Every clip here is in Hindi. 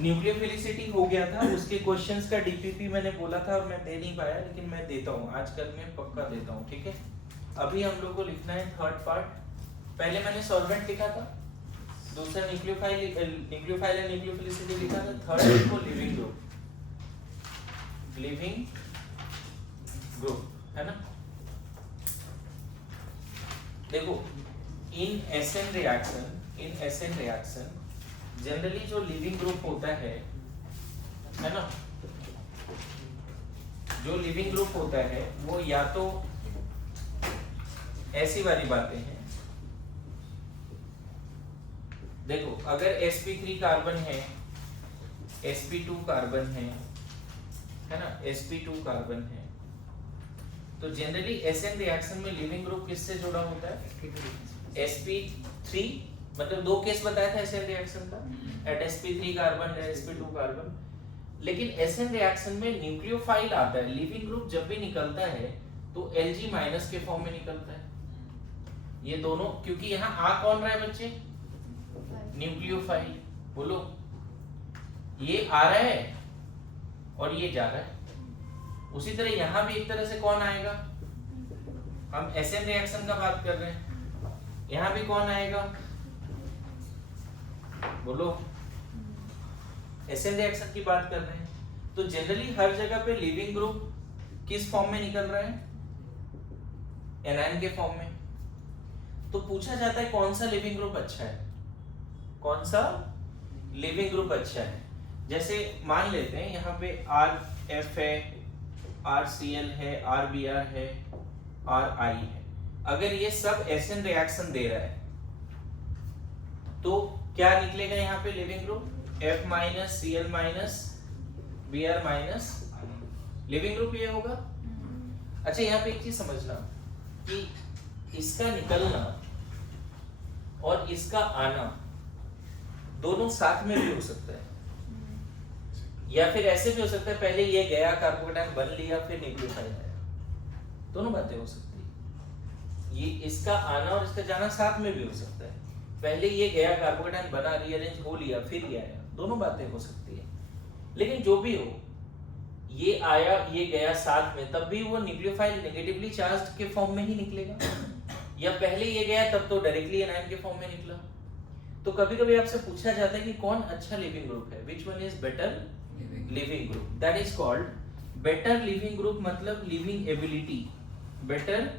न्यूक्लियोफिलिसिटी हो गया था, उसके क्वेश्चंस का डीपीपी मैंने बोला था और मैं दे नहीं पाया, लेकिन मैं देता हूँ आजकल, मैं पक्का देता हूँ, ठीक है। अभी हम लोग को लिखना है थर्ड पार्ट। पहले मैंने सॉल्वेंट लिखा था, दूसरा न्यूक्लियोफाइल एंड न्यूक्लियोफिलिसिटी लिखा था, थर्ड लिखो लिविंग ग्रुप, लिविंग ग्रुप, है ना। देखो इन एसएन रिएक्शन जनरली जो लिविंग ग्रुप होता है ना, जो लिविंग ग्रुप होता है वो या तो ऐसी वाली बातें हैं। देखो अगर sp3 कार्बन है, sp2 कार्बन है ना, sp2 कार्बन है, तो जनरली एसएन रिएक्शन में लिविंग ग्रुप किससे जुड़ा होता है? sp3, मतलब दो केस बताया था एसएन रिएक्शन का, at sp3 carbon at sp2 carbon. लेकिन एसएन रिएक्शन में न्यूक्लियोफाइल आता है, लिविंग ग्रुप जब भी निकलता है तो Lg- के फॉर्म में निकलता है। ये दोनों, क्योंकि यहाँ आ कौन रहा है बच्चे? न्यूक्लियोफाइल। बोलो, ये आ रहा है और ये जा रहा है। उसी तरह यहाँ भी एक तरह से कौन आएगा? हम एसएन रिएक्शन का बात कर रहे हैं, यहाँ भी कौन आएगा? बोलो, एसएन रिएक्शन की बात कर रहे हैं। तो जनरली हर जगह पे लिविंग ग्रुप किस फॉर्म में निकल रहा है? एनायन के फॉर्म में। तो पूछा जाता है कौन सा लिविंग ग्रुप अच्छा है, कौन सा लिविंग ग्रुप अच्छा है। जैसे मान लेते हैं यहाँ पे RF है, RCl है, RBr है, RI है। अगर ये सब एसएन रिएक्शन दे रहा है तो क्या निकलेगा यहाँ पे leaving group? F- Cl- Br-, leaving group ये होगा। अच्छा यहाँ पे एक चीज समझना कि इसका निकलना और इसका आना दोनों साथ में भी हो सकता है, या फिर ऐसे भी हो सकता है पहले ये गया कार्बोकेटायन बन लिया फिर न्यूक्लियोफाइल आया, दोनों बातें हो सकती है। ये इसका आना और इसका जाना साथ में भी हो सकता है, पहले ये गया कार्बोकेटायन बना रीअरेंज हो लिया फिर ये आया, दोनों बातें हो सकती है। लेकिन जो भी हो, ये आया ये गया साथ में, तब भी वो न्यूक्लियोफाइल नेगेटिवली चार्ज्ड के फॉर्म में ही निकलेगा, या पहले ये गया तब तो डायरेक्टली एनायन के फॉर्म में निकला। तो कभी कभी आपसे पूछा जाता है कि कौन अच्छा लिविंग ग्रुप है, which one is better leaving group, that is called better leaving group, मतलब leaving ability, better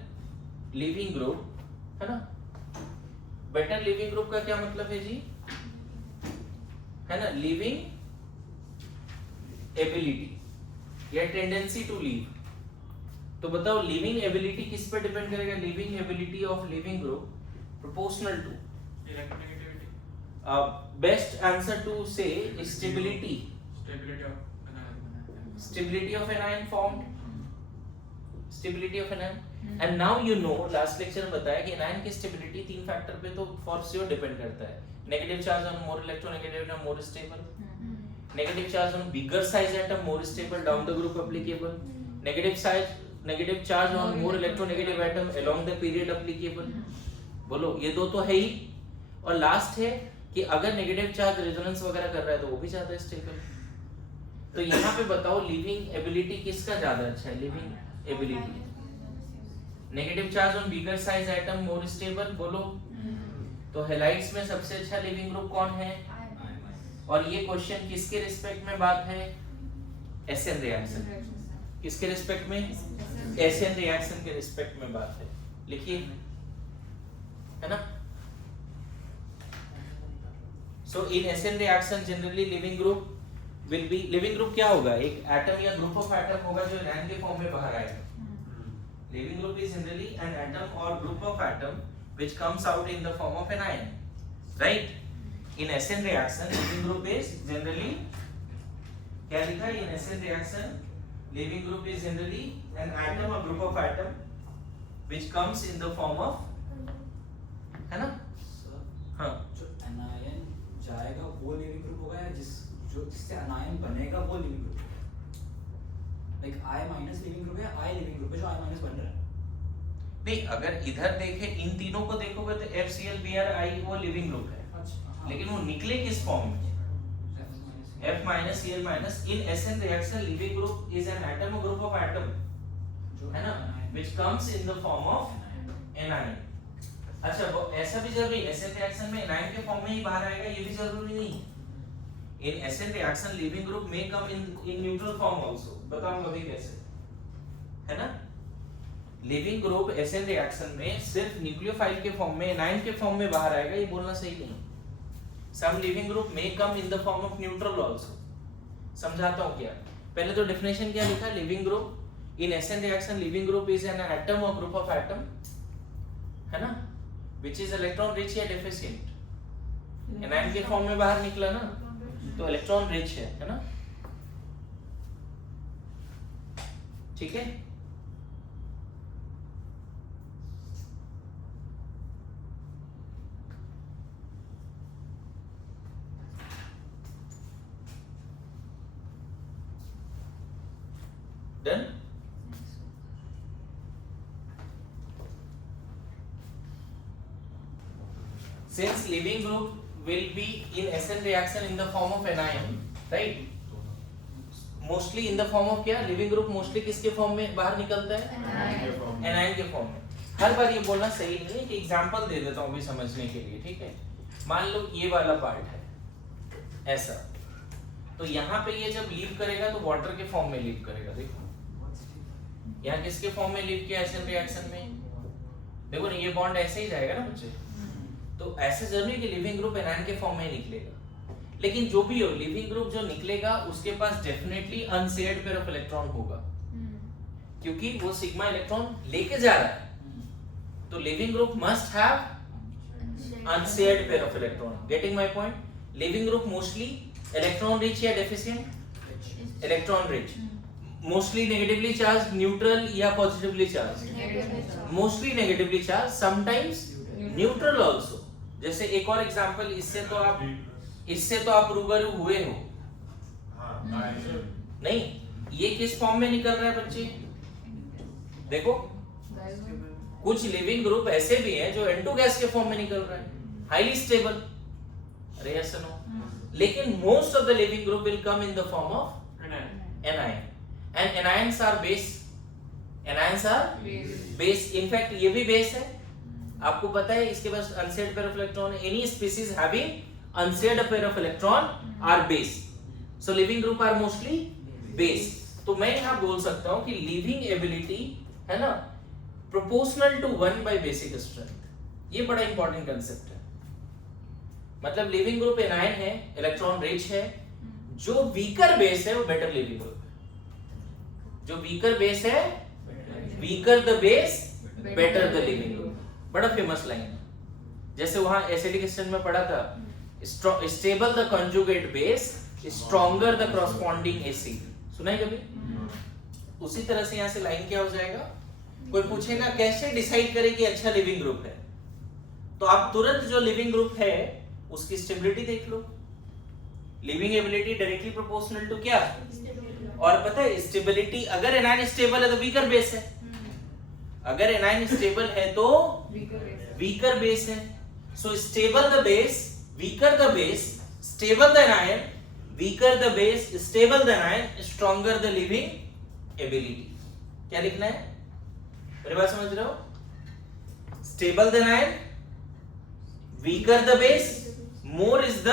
leaving group, है ना। बेटर लिविंग ग्रुप का क्या मतलब है जी, है ना, लिविंग एबिलिटी या टेंडेंसी टू लीव। तो बताओ लिविंग एबिलिटी किस पे डिपेंड करेगा? Leaving ability of leaving group proportional to electronegativity. Best answer to say stability of anion formed, stability of anion. And now you know, last lecture में बताया कि एनायन की स्टेबिलिटी तीन फैक्टर पे तो फॉर श्योर डिपेंड करता है। Negative charge on more electronegative, more stable, negative charge on bigger size atom more stable down the group applicable, negative charge on more electronegative atom along the period applicable। बोलो, ये दो तो है ही, और लास्ट है कि अगर नेगेटिव चार्ज रेजोनेंस वगैरह कर रहा है तो वो भी ज्यादा स्टेबल। तो यहाँ पे बताओ लिविंग एबिलिटी किसका ज्यादा अच्छा है? Living ability, negative charge on bigger size atom more stable. बोलो, तो हैलाइड्स में सबसे अच्छा लिविंग ग्रुप कौन है? और ये क्वेश्चन किसके रिस्पेक्ट में बात है? SN reaction. किसके रिस्पेक्ट में? एसएन रिएक्शन के रिस्पेक्ट में बात है। लिखिए, है ना। So in SN reaction generally leaving group will be, leaving group क्या होगा? एक एटम या ग्रुप ऑफ एटम होगा जो एनायन के फॉर्म में बाहर आएगा। Leaving group is generally an atom और group of atom which comes out in the form of an ion, right? In SN reaction living group is generally, क्या लिखा है? In SN reaction living group is generally an atom or group of atom which comes in the form of, है ना। हाँ, जो एनायन जाएगा वो लिविंग ग्रुप होगा, या जिससे एनायन बनेगा वो लिविंग ग्रुप होगा? लाइक I- लिविंग ग्रुप है, I लिविंग ग्रुप है जो I- बन रहा है। नहीं, अगर इधर देखे, इन तीनों को देखोगे तो FCl Br I वो लिविंग ग्रुप है। अच्छा, हाँ। लेकिन वो निकले किस फॉर्म में? F minus Cl minus in SN reaction leaving group is an atom or group of atom, है ना, which comes in the form of anion. अच्छा वो ऐसा भी जरूरी है SN reaction में anion के फॉर्म में ही बाहर आएगा, ये भी जरूरी नहीं. In SN reaction leaving group may come in neutral form also. बताऊंगा अभी कैसे, है ना. लिविंग ग्रुप SN रिएक्शन में सिर्फ न्यूक्लियोफाइल के फॉर्म में anion के फॉर्म में बाहर आएगा, ये बोलना सही नहीं. Some living group may come in the form of neutral also. समझाता हूँ क्या. पहले तो डेफिनेशन क्या लिखा, leaving group in SN reaction living group is an atom और ग्रुप ऑफ एटम, है ना, which is इलेक्ट्रॉन रिच या डेफिशिएंट. anion के फॉर्म में बाहर निकला ना, तो इलेक्ट्रॉन रिच है ना. ठीक है. Done? Since leaving group will be in SN reaction in the form of anion, right? Mostly in the form of क्या? Living group mostly किसके फॉर्म में बाहर निकलता है? anion के फॉर्म में. हर बार ये बोलना सही नहीं है, कि एग्जांपल दे देता हूँ अभी समझने के लिए, ठीक है. मान लो ये वाला पार्ट है ऐसा, तो यहाँ पे ये जब लीव करेगा तो वाटर के फॉर्म में लीव करेगा. देखो यहाँ किसके फॉर्म में लीव किया SN रिएक्शन में, देखो ना ये बॉन्ड ऐसे ही जाएगा ना बच्चे. तो ऐसे जरूरी है कि लिविंग ग्रुप एनायन के फॉर्म में ही निकलेगा, लेकिन जो भी हो लिविंग ग्रुप जो निकलेगा उसके पास definitely unshared pair of electron होगा, क्योंकि वो सिग्मा इलेक्ट्रॉन लेके जा रहा है. तो leaving group must have unshared pair of electron. Getting my point. Leaving group mostly electron rich या deficient, electron rich. Mostly negatively charge, neutral या positively charge, mostly negatively charge, sometimes neutral also. जैसे एक और एग्जांपल, इससे तो आप रूबरू हुए हो. नहीं, ये किस फॉर्म में निकल रहा है बच्चे, देखो कुछ लिविंग ग्रुप ऐसे भी हैं जो N2 गैस के फॉर्म में निकल रहा है, हाईली स्टेबल. अरे यस नो. लेकिन most of the living group will come in the form of anion. And anions are base. Anions are base. In fact ये भी बेस है. आपको पता है इसके पास अनशेयर्ड पेयर ऑफ इलेक्ट्रॉन है. Any species having unshiered pair of electron are base. So living group are mostly base. तो मैं यहाँ बोल सकता हूँ कि living ability है ना proportional to 1 by basic strength. ये बड़ा इंपॉर्टेंट कंसेप्ट है. मतलब लिविंग ग्रुप एनायन है, इलेक्ट्रॉन रिच है. जो वीकर बेस है वो बेटर लिविंग ग्रुप. जो वीकर बेस है, weaker the base better the leaving group. बड़ा फेमस लाइन है. जैसे वहां एसिडिक स्ट्रेंथ में पढ़ा था, stable the conjugate base, stronger the corresponding acid. सुना है कभी? उसी तरह से यहाँ से लाइन क्या हो जाएगा. कोई पूछेगा कैसे डिसाइड करें कि अच्छा लिविंग ग्रुप है, तो आप तुरंत जो लिविंग ग्रुप है उसकी स्टेबिलिटी देख लो. Leaving ability directly proportional to क्या, और पता है स्टेबिलिटी, अगर एनायन स्टेबल है तो वीकर बेस है, अगर एनायन स्टेबल है तो वीकर बेस है. सो stable the base, weaker the base, stable the anion, weaker the base, stable the anion, stronger the living ability. क्या लिखना है, मेरी बात समझ रहे हो? Stable the anion, weaker the base, more is the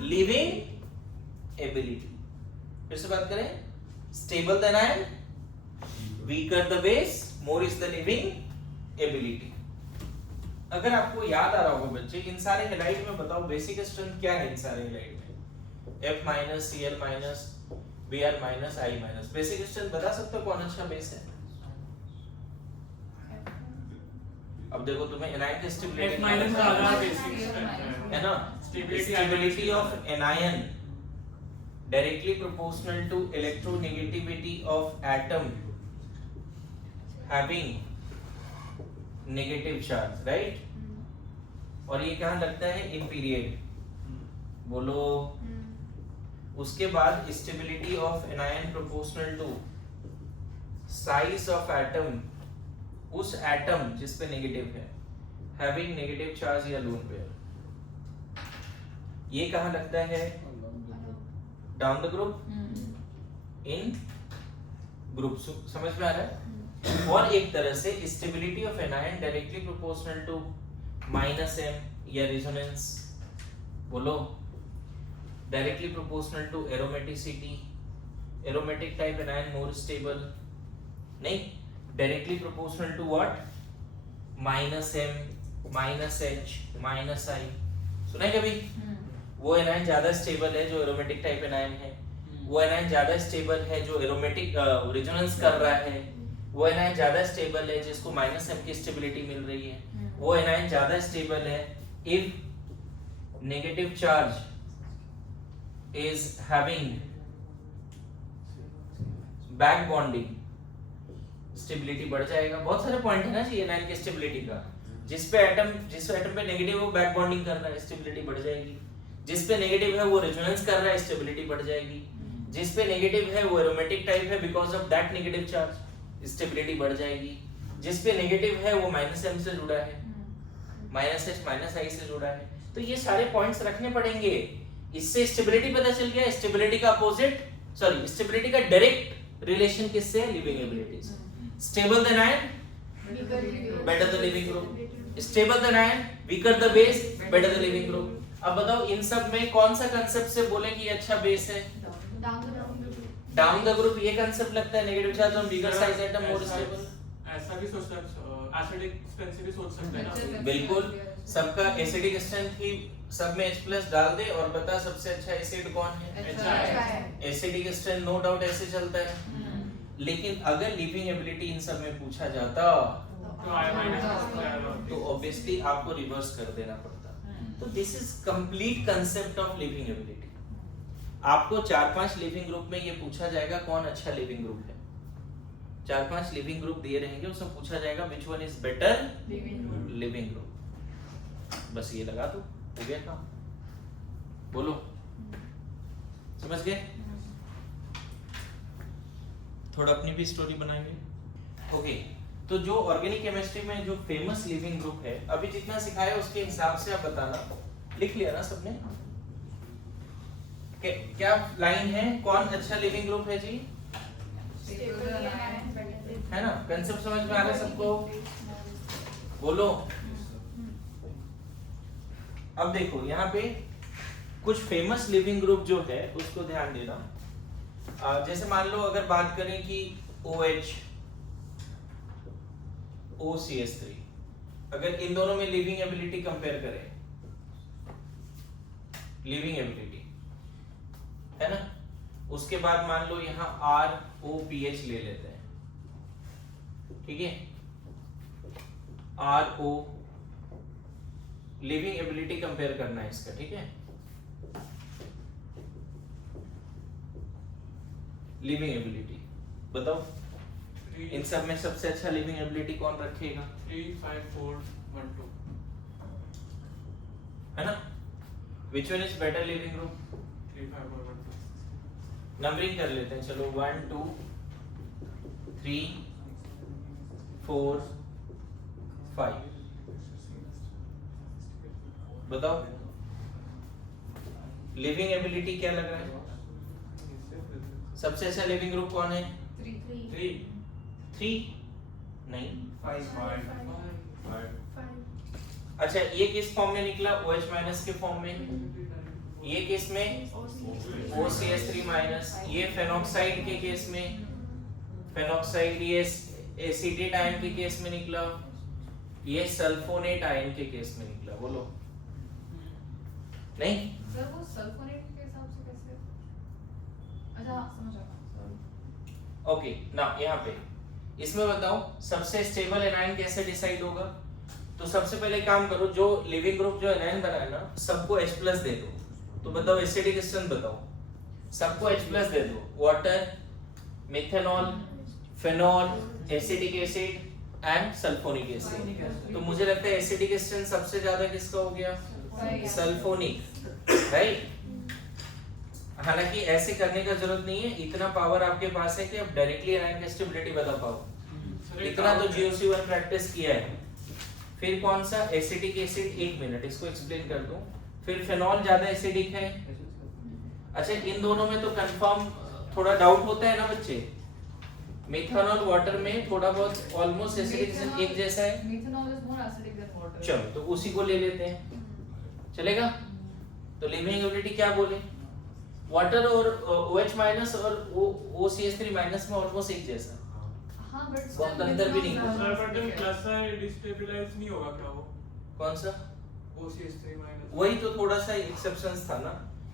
living ability. फिर से बात करें, stable the anion, weaker the base, more is the living ability. अगर आपको याद आ रहा होगा बच्चे, इन सारे हैलाइड में बताओ बेसिक स्ट्रेंथ क्या है इन सारे हैलाइड में. F minus, Cl minus, Br minus, I minus. Basic strength बता सकते हो कौन अच्छा बेस है? अब देखो तुम्हें एनायन की स्टेबिलिटी F माइनस का आधा बेसिक स्ट्रेंथ है ना. Stability of anion directly proportional to electronegativity of atom having negative charge, right? और ये कहाँ लगता है, इन पीरियड. बोलो. उसके बाद stability of anion proportional to size of atom, उस एटम जिस पे नेगेटिव है, having negative charge या lone pair. ये कहाँ लगता है, down the group in group. समझ में आ रहा है? और एक तरह से stability of anion directly proportional to -m या रेजोनेंस, बोलो, directly proportional to aromaticity, aromatic type anion more stable, नहीं, directly proportional to what, -m -h -i। सुना है कभी? वो एनायन ज्यादा स्टेबल है जो एरोमेटिक टाइप एनायन है, वो एनायन ज्यादा स्टेबल है जो एरोमेटिक रेजोनेंस कर रहा है, वो एनायन ज्यादा स्टेबल है जिसको -m की स्टेबिलिटी मिल रही है, वो एनायन ज्यादा स्टेबल है if negative charge is having back bonding, stability बढ़ जाएगा। बहुत सारे पॉइंट है ना जी एनायन की स्टेबिलिटी का। जिस एटम पे नेगेटिव है वो बैक बॉन्डिंग कर रहा है, स्टेबिलिटी बढ़ जाएगी। जिस पे नेगेटिव है वो रेजोनेंस कर रहा है, स्टेबिलिटी बढ़ जाएगी। जिस पे नेगेटिव है वो एरोमेटिक टाइप है, because of that negative charge, stability बढ़ जाएगी। जिस पे नेगेटिव है वो -m से जुड़ा है, -h -i से जुड़ा है। तो ये सारे पॉइंट्स रखने पड़ेंगे। इससे स्टेबिलिटी पता चल गया। स्टेबिलिटी का अपोजिट, सॉरी, स्टेबिलिटी का डायरेक्ट रिलेशन किससे है? लिविंग एबिलिटी से। Stable the ion, better the leaving group. Stable the ion, weaker the base, better the leaving group. अब बताओ इन सब में कौन सा कंसेप्ट से बोले कि ये अच्छा बेस है? Down the group. ये कंसेप्ट लगता है negative charge on bigger size atom more stable. ऐसा भी सोच सकते, एसिडिक स्ट्रेंथ से भी सोच सकते हैं ना। बिल्कुल, सबका एसिडिक स्ट्रेंथ की सब में H+ डाल दे और बता सबसे अच्छा एसिड कौन है? एसिडिक स्ट्रेंथ नो डाउट ऐसे चलता है। लेकिन अगर लिविंग एबिलिटी इन सब में पूछा जाता तो ऑब्वियसली आपको रिवर्स कर देना पड़ता। तो this is complete concept of living ability. आपको 4-5 लिविंग ग्रुप में ये पूछा जाएगा कौन अच्छा लिविंग ग्रुप है। 4-5 लिविंग ग्रुप दिए रहेंगे, उसमें पूछा जाएगा which one is better leaving group. बस ये लगा दो, हो गया काम। बोलो, समझ गए? थोड़ा अपनी भी स्टोरी बनाएंगे। ओके, तो जो ऑर्गेनिक केमिस्ट्री में जो फेमस लिविंग ग्रुप है, अभी जितना सिखाया उसके हिसाब से आप बताना। लिख लिया ना सबने? क्या लाइन है? कौन अच्छा लिविंग ग्रुप है जी? है ना? कंसेप्ट समझ में आ रहा है सबको? बोलो। अब देखो यहाँ पे कुछ फेमस लिविंग ग्रुप जो है उसको ध्यान देना। जैसे मान लो अगर बात करें कि OH OCH3, अगर इन दोनों में लिविंग एबिलिटी कंपेयर करें, लिविंग एबिलिटी है ना, उसके बाद मान लो यहाँ ROPH ले लेते हैं, ठीक है, RO, लिविंग एबिलिटी कंपेयर करना है इसका, ठीक है। लिविंग एबिलिटी बताओ, इन सब में सबसे अच्छा लिविंग एबिलिटी कौन रखेगा? 3, 5, 4, 1, 2 है ना? Which one is better living group? 3, 5, 4, 1, 2 numbering कर लेते हैं, चलो 1, 2, 3, 4, 5। बताओ लिविंग एबिलिटी क्या लग रहा है? सबसे अच्छा लिविंग ग्रुप कौन है? 3 नहीं 5। अच्छा, ये किस फॉर्म में निकला? OH माइनस के फॉर्म में। ये किस में? OCH3 minus. ये फेनॉक्साइड के केस में, फेनॉक्साइड ये एसिडेट आयन के केस में निकला, ये सल्फोनेट आयन के केस में निकला। बोलो नहीं सर, वो सल्फोनेट के हिसाब से कैसे? अच्छा समझ आया। ओके ना, यहाँ पे इसमें बताओ सबसे स्टेबल एनायन कैसे डिसाइड होगा? तो सबसे पहले काम करो, जो लिविंग ग्रुप जो एनायन बनाया ना, सबको H+ दे दो। तो बताओ एसिडिक स्ट्रेंथ बताओ, सबको H+ दे दो। Water, methanol, phenol, acetic acid and sulphonic acid. तो मुझे लगता है एसिडिक स्ट्रेंथ सबसे ज्यादा किसका हो गया? Sulphonic, right. हालांकि ऐसे करने का जरूरत नहीं है, इतना पावर आपके पास है कि आप डायरेक्टली एनायन की स्टेबिलिटी बता पाओ। इतना तो GOC1 प्रैक्टिस किया है। फिर कौन सा? Acidic acid. 1 मिनट इसको एक्सप्लेन कर दूं। फिर फेनॉल ज्यादा एसिडिक है, अच्छा इन दोनों में तो कंफर्म थोड़ा डाउट होता है ना बच्चे, मेथनॉल वाटर में थोड़ा बहुत ऑलमोस्ट एसिडिक एक जैसा है। Methanol is more acidic than water. चलो तो उसी को ले लेते हैं, चलेगा? तो लिविंग एबिलिटी क्या बोले, वाटर और OH माइनस और OCH3 माइनस में ऑलमोस्ट एक जैसा। हाँ but बहुत still अंतर भी methanol नहीं होता। ज्यादा सर बट acidic है। प्लस है डिस्टेबलाइज नहीं होगा क्या वो? कौन सा? OCH3 minus. वही तो थोड़ा सा एक्सेप्शंस था ना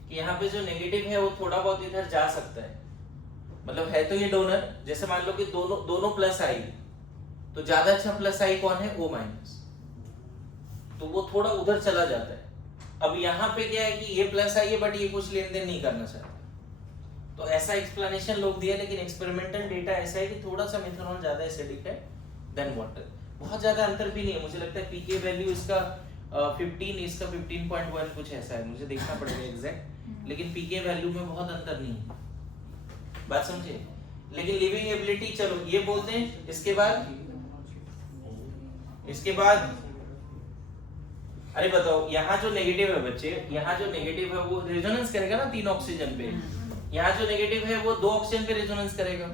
कि यहाँ पे जो नेगेटिव है वो थोड़ा बहुत इधर जा सकता है, मतलब है तो ये डोनर, जैसे मान लो कि दोनों प्लस आई, तो ज्यादा अच्छा प्लस आई कौन है, O माइनस, तो वो थोड़ा उधर चला जाता है। अब यहाँ पे क्या है कि ये प्लस आई है बट ये कुछ लेन देन नहीं करना चाहता, तो ऐसा एक्सप्लेनेशन लोग दिया, लेकिन एक्सपेरिमेंटल डेटा ऐसा है कि थोड़ा सा मेथनॉल ज्यादा एसिडिक है देन वाटर। बहुत ज्यादा अंतर भी नहीं है, मुझे लगता है पीके वैल्यू इसका 15, इसका 15.1 कुछ ऐसा है, मुझे देखना पड़ेगा एग्जैक्ट, लेकिन पीके वैल्यू में बहुत अंतर नहीं है, बात समझे। लेकिन लिविंग एबिलिटी चलो ये बोलते हैं, इसके बाद अरे बताओ यहाँ जो नेगेटिव है बच्चे, यहाँ जो नेगेटिव है वो रेजोनेंस करेगा ना 3 ऑक्सीजन पे, यहाँ जो नेगेटिव है वो 2 ऑक्सीजन पे रेजोनेंस करेगा,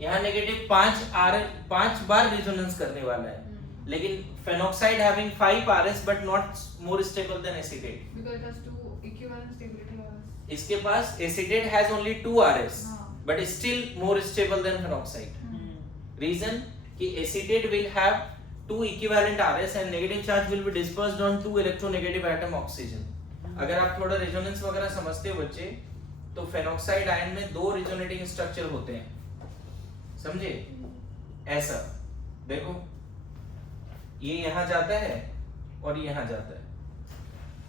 यहाँ नेगेटिव 5 बार रेजोनेंस करने वाला है, लेकिन phenoxide having 5 RS but not more stable than acetate, Because it has two equivalent stability levels. इसके पास acetate has only 2 RS but still more stable than phenoxide. Reason कि acetate will have 2 equivalent RS and negative charge will be dispersed on 2 electronegative atom oxygen। अगर आप थोड़ा रेजोनेंस वगैरह समझते हो बच्चे, तो फेनॉक्साइड आयन में 2 रेजोनेटिंग स्ट्रक्चर होते हैं, समझे? ऐसा देखो, ये यहाँ जाता है और ये यहाँ जाता है,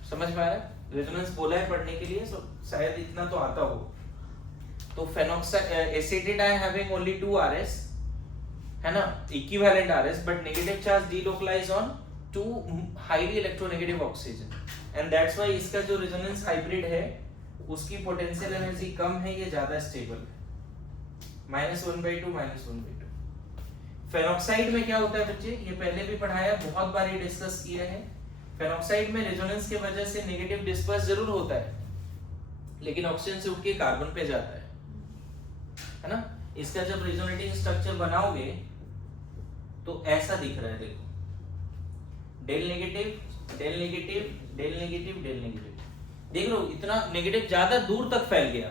समझ में आ रहा है? रेजोनेंस बोला है पढ़ने के लिए, तो शायद इतना तो आता हो। तो phenoxide acetate ion having only 2 RS है ना, equivalent RS but negative charge delocalise on 2 highly electronegative oxygen, and that's why इसका जो रेजोनेंस हाइब्रिड है उसकी पोटेंशियल एनर्जी कम है, ये ज्यादा स्टेबल है, -1/2 -1/2। फेनॉक्साइड में क्या होता है बच्चे, ये पहले भी पढ़ाया, बहुत बार ये डिस्कस किया है। फेनॉक्साइड में रेजोनेंस की वजह से नेगेटिव डिस्पर्स जरूर होता है, लेकिन ऑक्सीजन से उठ के कार्बन पे जाता है ना। इसका जब रेजोनेटिंग स्ट्रक्चर बनाओगे तो ऐसा दिख रहा है, देखो, del negative del negative del negative del negative, देख लो इतना नेगेटिव ज्यादा दूर तक फैल गया,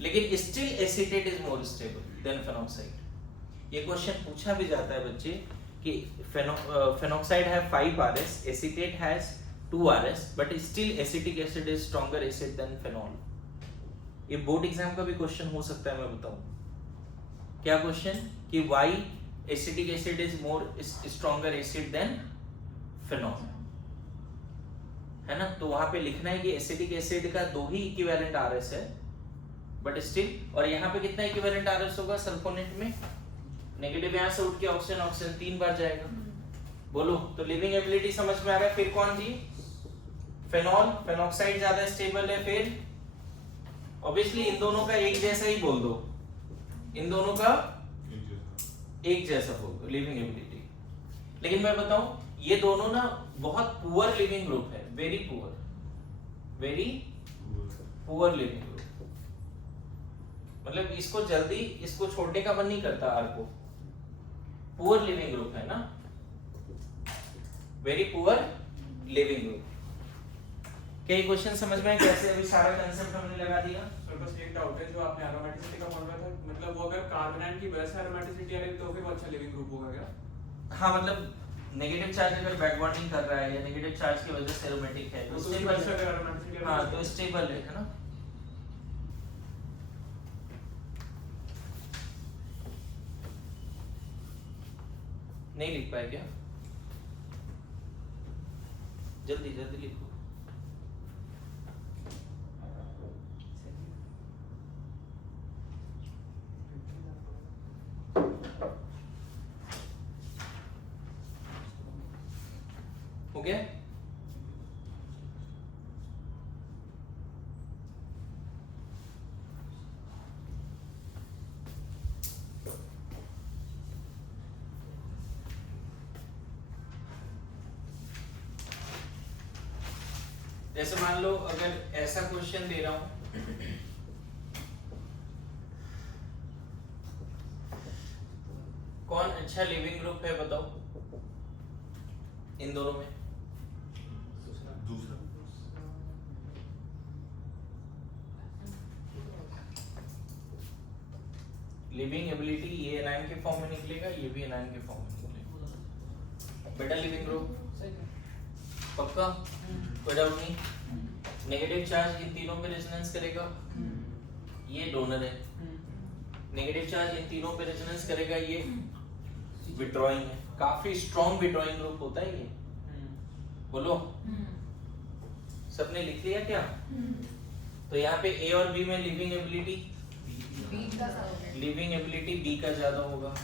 लेकिन still acetate is more stable than phenoxide. ये क्वेश्चन पूछा भी जाता है बच्चे कि phenoxide have 5 RS, acetate has 2 RS but still acetic acid is stronger acid than phenol. ये बोर्ड एग्जाम का भी क्वेश्चन हो सकता है, मैं बताऊं क्या क्वेश्चन, कि why acetic acid is more stronger acid than phenol, है ना। तो वहां पे लिखना है कि एसिटिक एसिड का 2 ही इक्विवेलेंट RS है बट स्टिल, और यहाँ पे कितना इक्विवेलेंट RS होगा सल्फोनेट में, नेगेटिव यहाँ से उठ के ऑक्सीजन ऑक्सीजन 3 बार जाएगा। बोलो, तो लिविंग एबिलिटी समझ में आ रहा है। फिर कौन जी, फेनॉल, फेनॉक्साइड ज्यादा स्टेबल है। फिर ऑब्वियसली इन दोनों का एक जैसा ही बोल दो, इन दोनों का एक जैसा बोल दो लिविंग एबिलिटी। लेकिन मैं बताऊं, ये दोनों ना बहुत पुअर लिविंग ग्रुप है, वेरी पुअर लिविंग ग्रुप, मतलब इसको जल्दी इसको छोड़ने का मन नहीं करता आर को। पुअर लिविंग ग्रुप है ना, वेरी पुअर लिविंग ग्रुप। क्या ये क्वेश्चन समझ में आया कैसे अभी सारा कांसेप्ट हमने लगा दिया? सर बस एक डाउट है, जो आपने एरोमेटिसिटी का बोल रहा था, मतलब वो अगर कार्बोनाइट की वजह से एरोमेटिसिटी आ रही है तो फिर वो अच्छा लिविंग ग्रुप होगा क्या? हाँ, मतलब नेगेटिव चार्ज अगर बैकबॉन्डिंग कर रहा है या नेगेटिव चार्ज की वजह से एरोमेटिक है तो स्टेबल, हाँ तो स्टेबल है ना। नहीं लिख पाए क्या? जल्दी जल्दी लिखो। हो गया? जैसे मान लो अगर ऐसा क्वेश्चन दे रहा हूं, कौन अच्छा लिविंग ग्रुप है बताओ इन दोनों में? दूसरा लिविंग एबिलिटी ये एनायन के फॉर्म में निकलेगा, ये भी एनायन के फॉर्म में निकलेगा। बेटा लिविंग ग्रुप पक्का, कोई डाउट नहीं। नेगेटिव चार्ज इन तीनों पे रेजोनेंस करेगा, ये डोनर है। नेगेटिव चार्ज इन तीनों पे रेजोनेंस करेगा, ये विड्रॉइंग है। काफी स्ट्रॉन्ग विड्रॉइंग ग्रुप होता है ये। बोलो सबने लिख लिया क्या? तो यहाँ पे ए और बी में लिविंग एबिलिटी बी का ज्यादा होगा,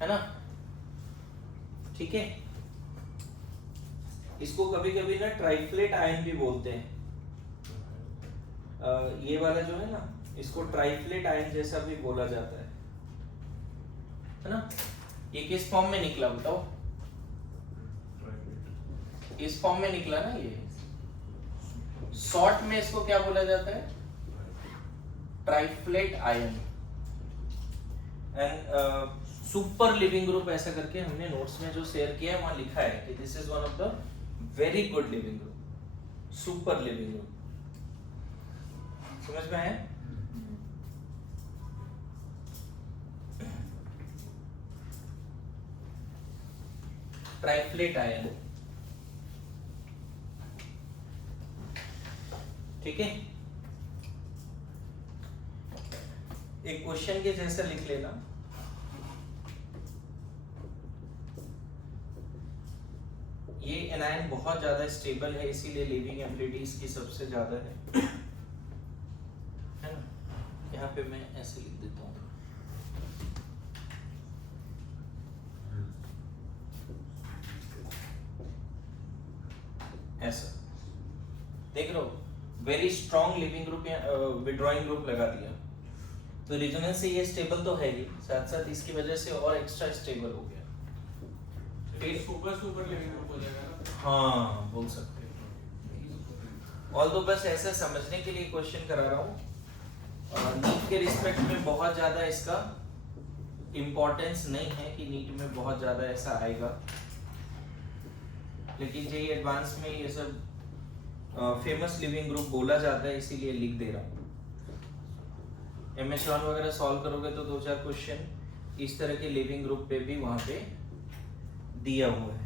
है ना? ठीक है, इसको कभी कभी ना ट्राइफ्लेट आयन भी बोलते हैं। ये वाला जो है ना, इसको ट्राइफ्लेट आयन जैसा भी बोला जाता है ना? ये किस फॉर्म में निकला बताओ? इस फॉर्म में निकला ना ये। शॉर्ट में इसको क्या बोला जाता है? Triflate ion. And super leaving group ऐसा करके हमने नोट्स में जो शेयर किया है वहां लिखा है कि this is one of the very good leaving group, super leaving group. समझ में आया? ट्राइफ्लेट आयन, ठीक है। एक क्वेश्चन के जैसा लिख लेना, ये एनायन बहुत ज्यादा स्टेबल है, इसीलिए लिविंग एबिलिटी इसकी सबसे ज्यादा है ना? यहाँ पे मैं ऐसे लिख देता हूँ, ऐसा देख लो, वेरी स्ट्रॉन्ग लिविंग ग्रुप या विड्रॉइंग ग्रुप लगा दिया, तो रेजोनेंस से ये स्टेबल तो है ही, साथ साथ इसकी वजह से और एक्स्ट्रा स्टेबल हो गया। फिर सुपर लिविंग ग्रुप हो जाएगा ना? हाँ बोल सकते हो। ऑल दो बस ऐसा समझने के लिए क्वेश्चन करा रहा हूँ, नीट के रिस्पेक्ट में बहुत ज्यादा इसका इम्पोर्टेंस नहीं है कि नीट में बहुत ज्यादा ऐसा आएगा, लेकिन जेईई एडवांस में ये सब फेमस लिविंग ग्रुप बोला जाता है, इसीलिए लिख दे रहा हूँ। MS1 वगैरह सॉल्व करोगे तो 2-4 क्वेश्चन इस तरह के लिविंग ग्रुप पे भी वहां पे दिया हुआ है।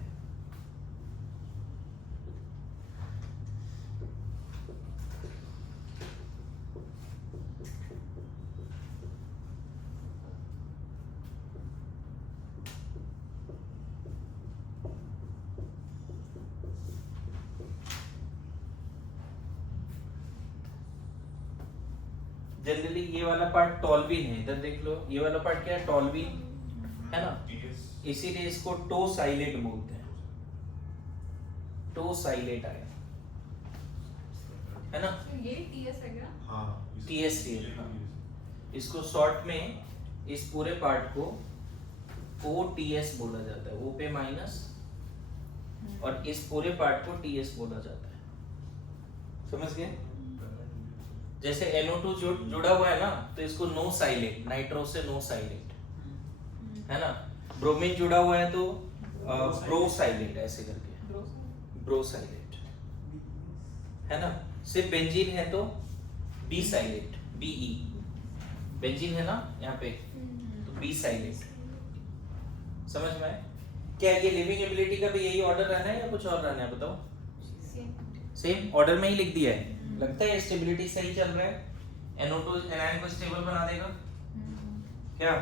जनरली ये वाला पार्ट टॉल्विन है, इधर देख लो, ये वाला पार्ट क्या है? टॉल्विन है ना, इसीलिए इसको टो साइलेट बोलते हैं, टो साइलेट आयन, है ना? ये TS है क्या? TS, हाँ। इसको शॉर्ट में इस पूरे पार्ट को OTS बोला जाता है, O पे माइनस, और इस पूरे पार्ट को TS बोला जाता है। समझ गए? जैसे NO2 जुड़ा हुआ है ना, तो इसको नो साइलेट, नाइट्रो से नो साइलेट, है ना? ब्रोमीन जुड़ा हुआ है तो ब्रो साइलेट, ऐसे करके ब्रो साइलेट, है ना? सिर्फ बेंजीन है तो बी साइलेट, BE बेंजीन है ना यहाँ पे, तो बी साइलेट। समझ में आए? क्या ये लिविंग एबिलिटी का भी यही ऑर्डर रहना है या कुछ और रहना है बताओ? सेम ऑर्डर में ही लिख दिया है। लगता है स्टेबिलिटी सही चल रहा है, NO2 एनायन को स्टेबल बना देगा क्या?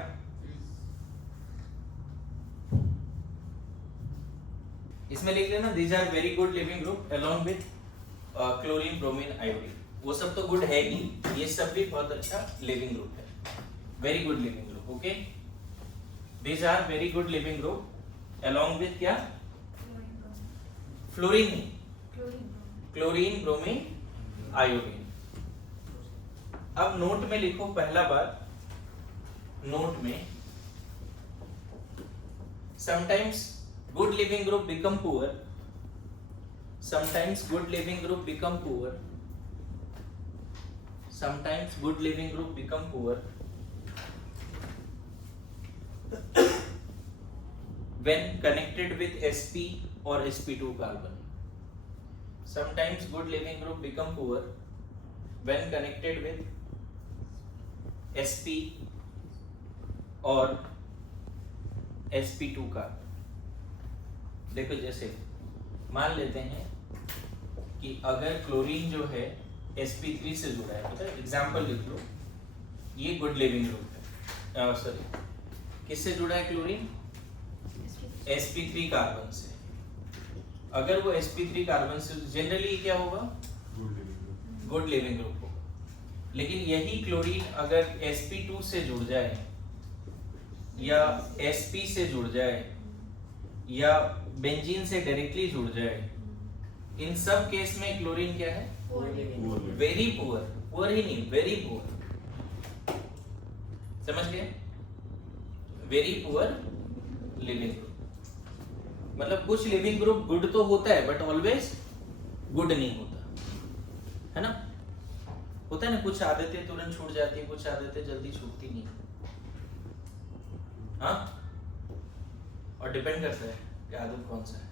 इसमें लिख लेना these are very good leaving group along with chlorine, bromine, iodine. वो सब तो गुड है ही, ये सब भी बहुत अच्छा लिविंग ग्रुप है, very good leaving group. Okay, these are very good leaving group along with क्या? फ्लोरीन नहीं, क्लोरीन, ब्रोमीन, आयोडीन। अब नोट में लिखो, पहला बार नोट में, sometimes good leaving group become poor, sometimes good living group become poor. Sometimes good living group become poor when connected with sp or sp2 carbon. Sometimes good living group become poor when connected with sp और sp2 कार्बन. देखो जैसे मान लेते हैं कि अगर क्लोरीन जो है sp3 से जुड़ा है, पता है, एग्जाम्पल लिख लो, ये गुड लिविंग ग्रुप है, सॉरी किससे जुड़ा है क्लोरीन? sp3 कार्बन से. अगर वो sp3 कार्बन से, जनरली क्या होगा? गुड लिविंग ग्रुप होगा. लेकिन यही क्लोरीन अगर sp2 से जुड़ जाए या sp से जुड़ जाए या बेंजीन से डायरेक्टली जुड़ जाए, इन सब केस में क्लोरीन क्या है? Very poor. पुअर ही नहीं, वेरी पुअर. समझ गए? Very poor leaving group. मतलब कुछ लिविंग ग्रुप गुड तो होता है बट ऑलवेज गुड नहीं होता है ना. होता है ना, कुछ आदतें तुरंत छूट जाती है, कुछ आदतें जल्दी छूटती नहीं. हाँ, और डिपेंड करता है कि आदत कौन सा है.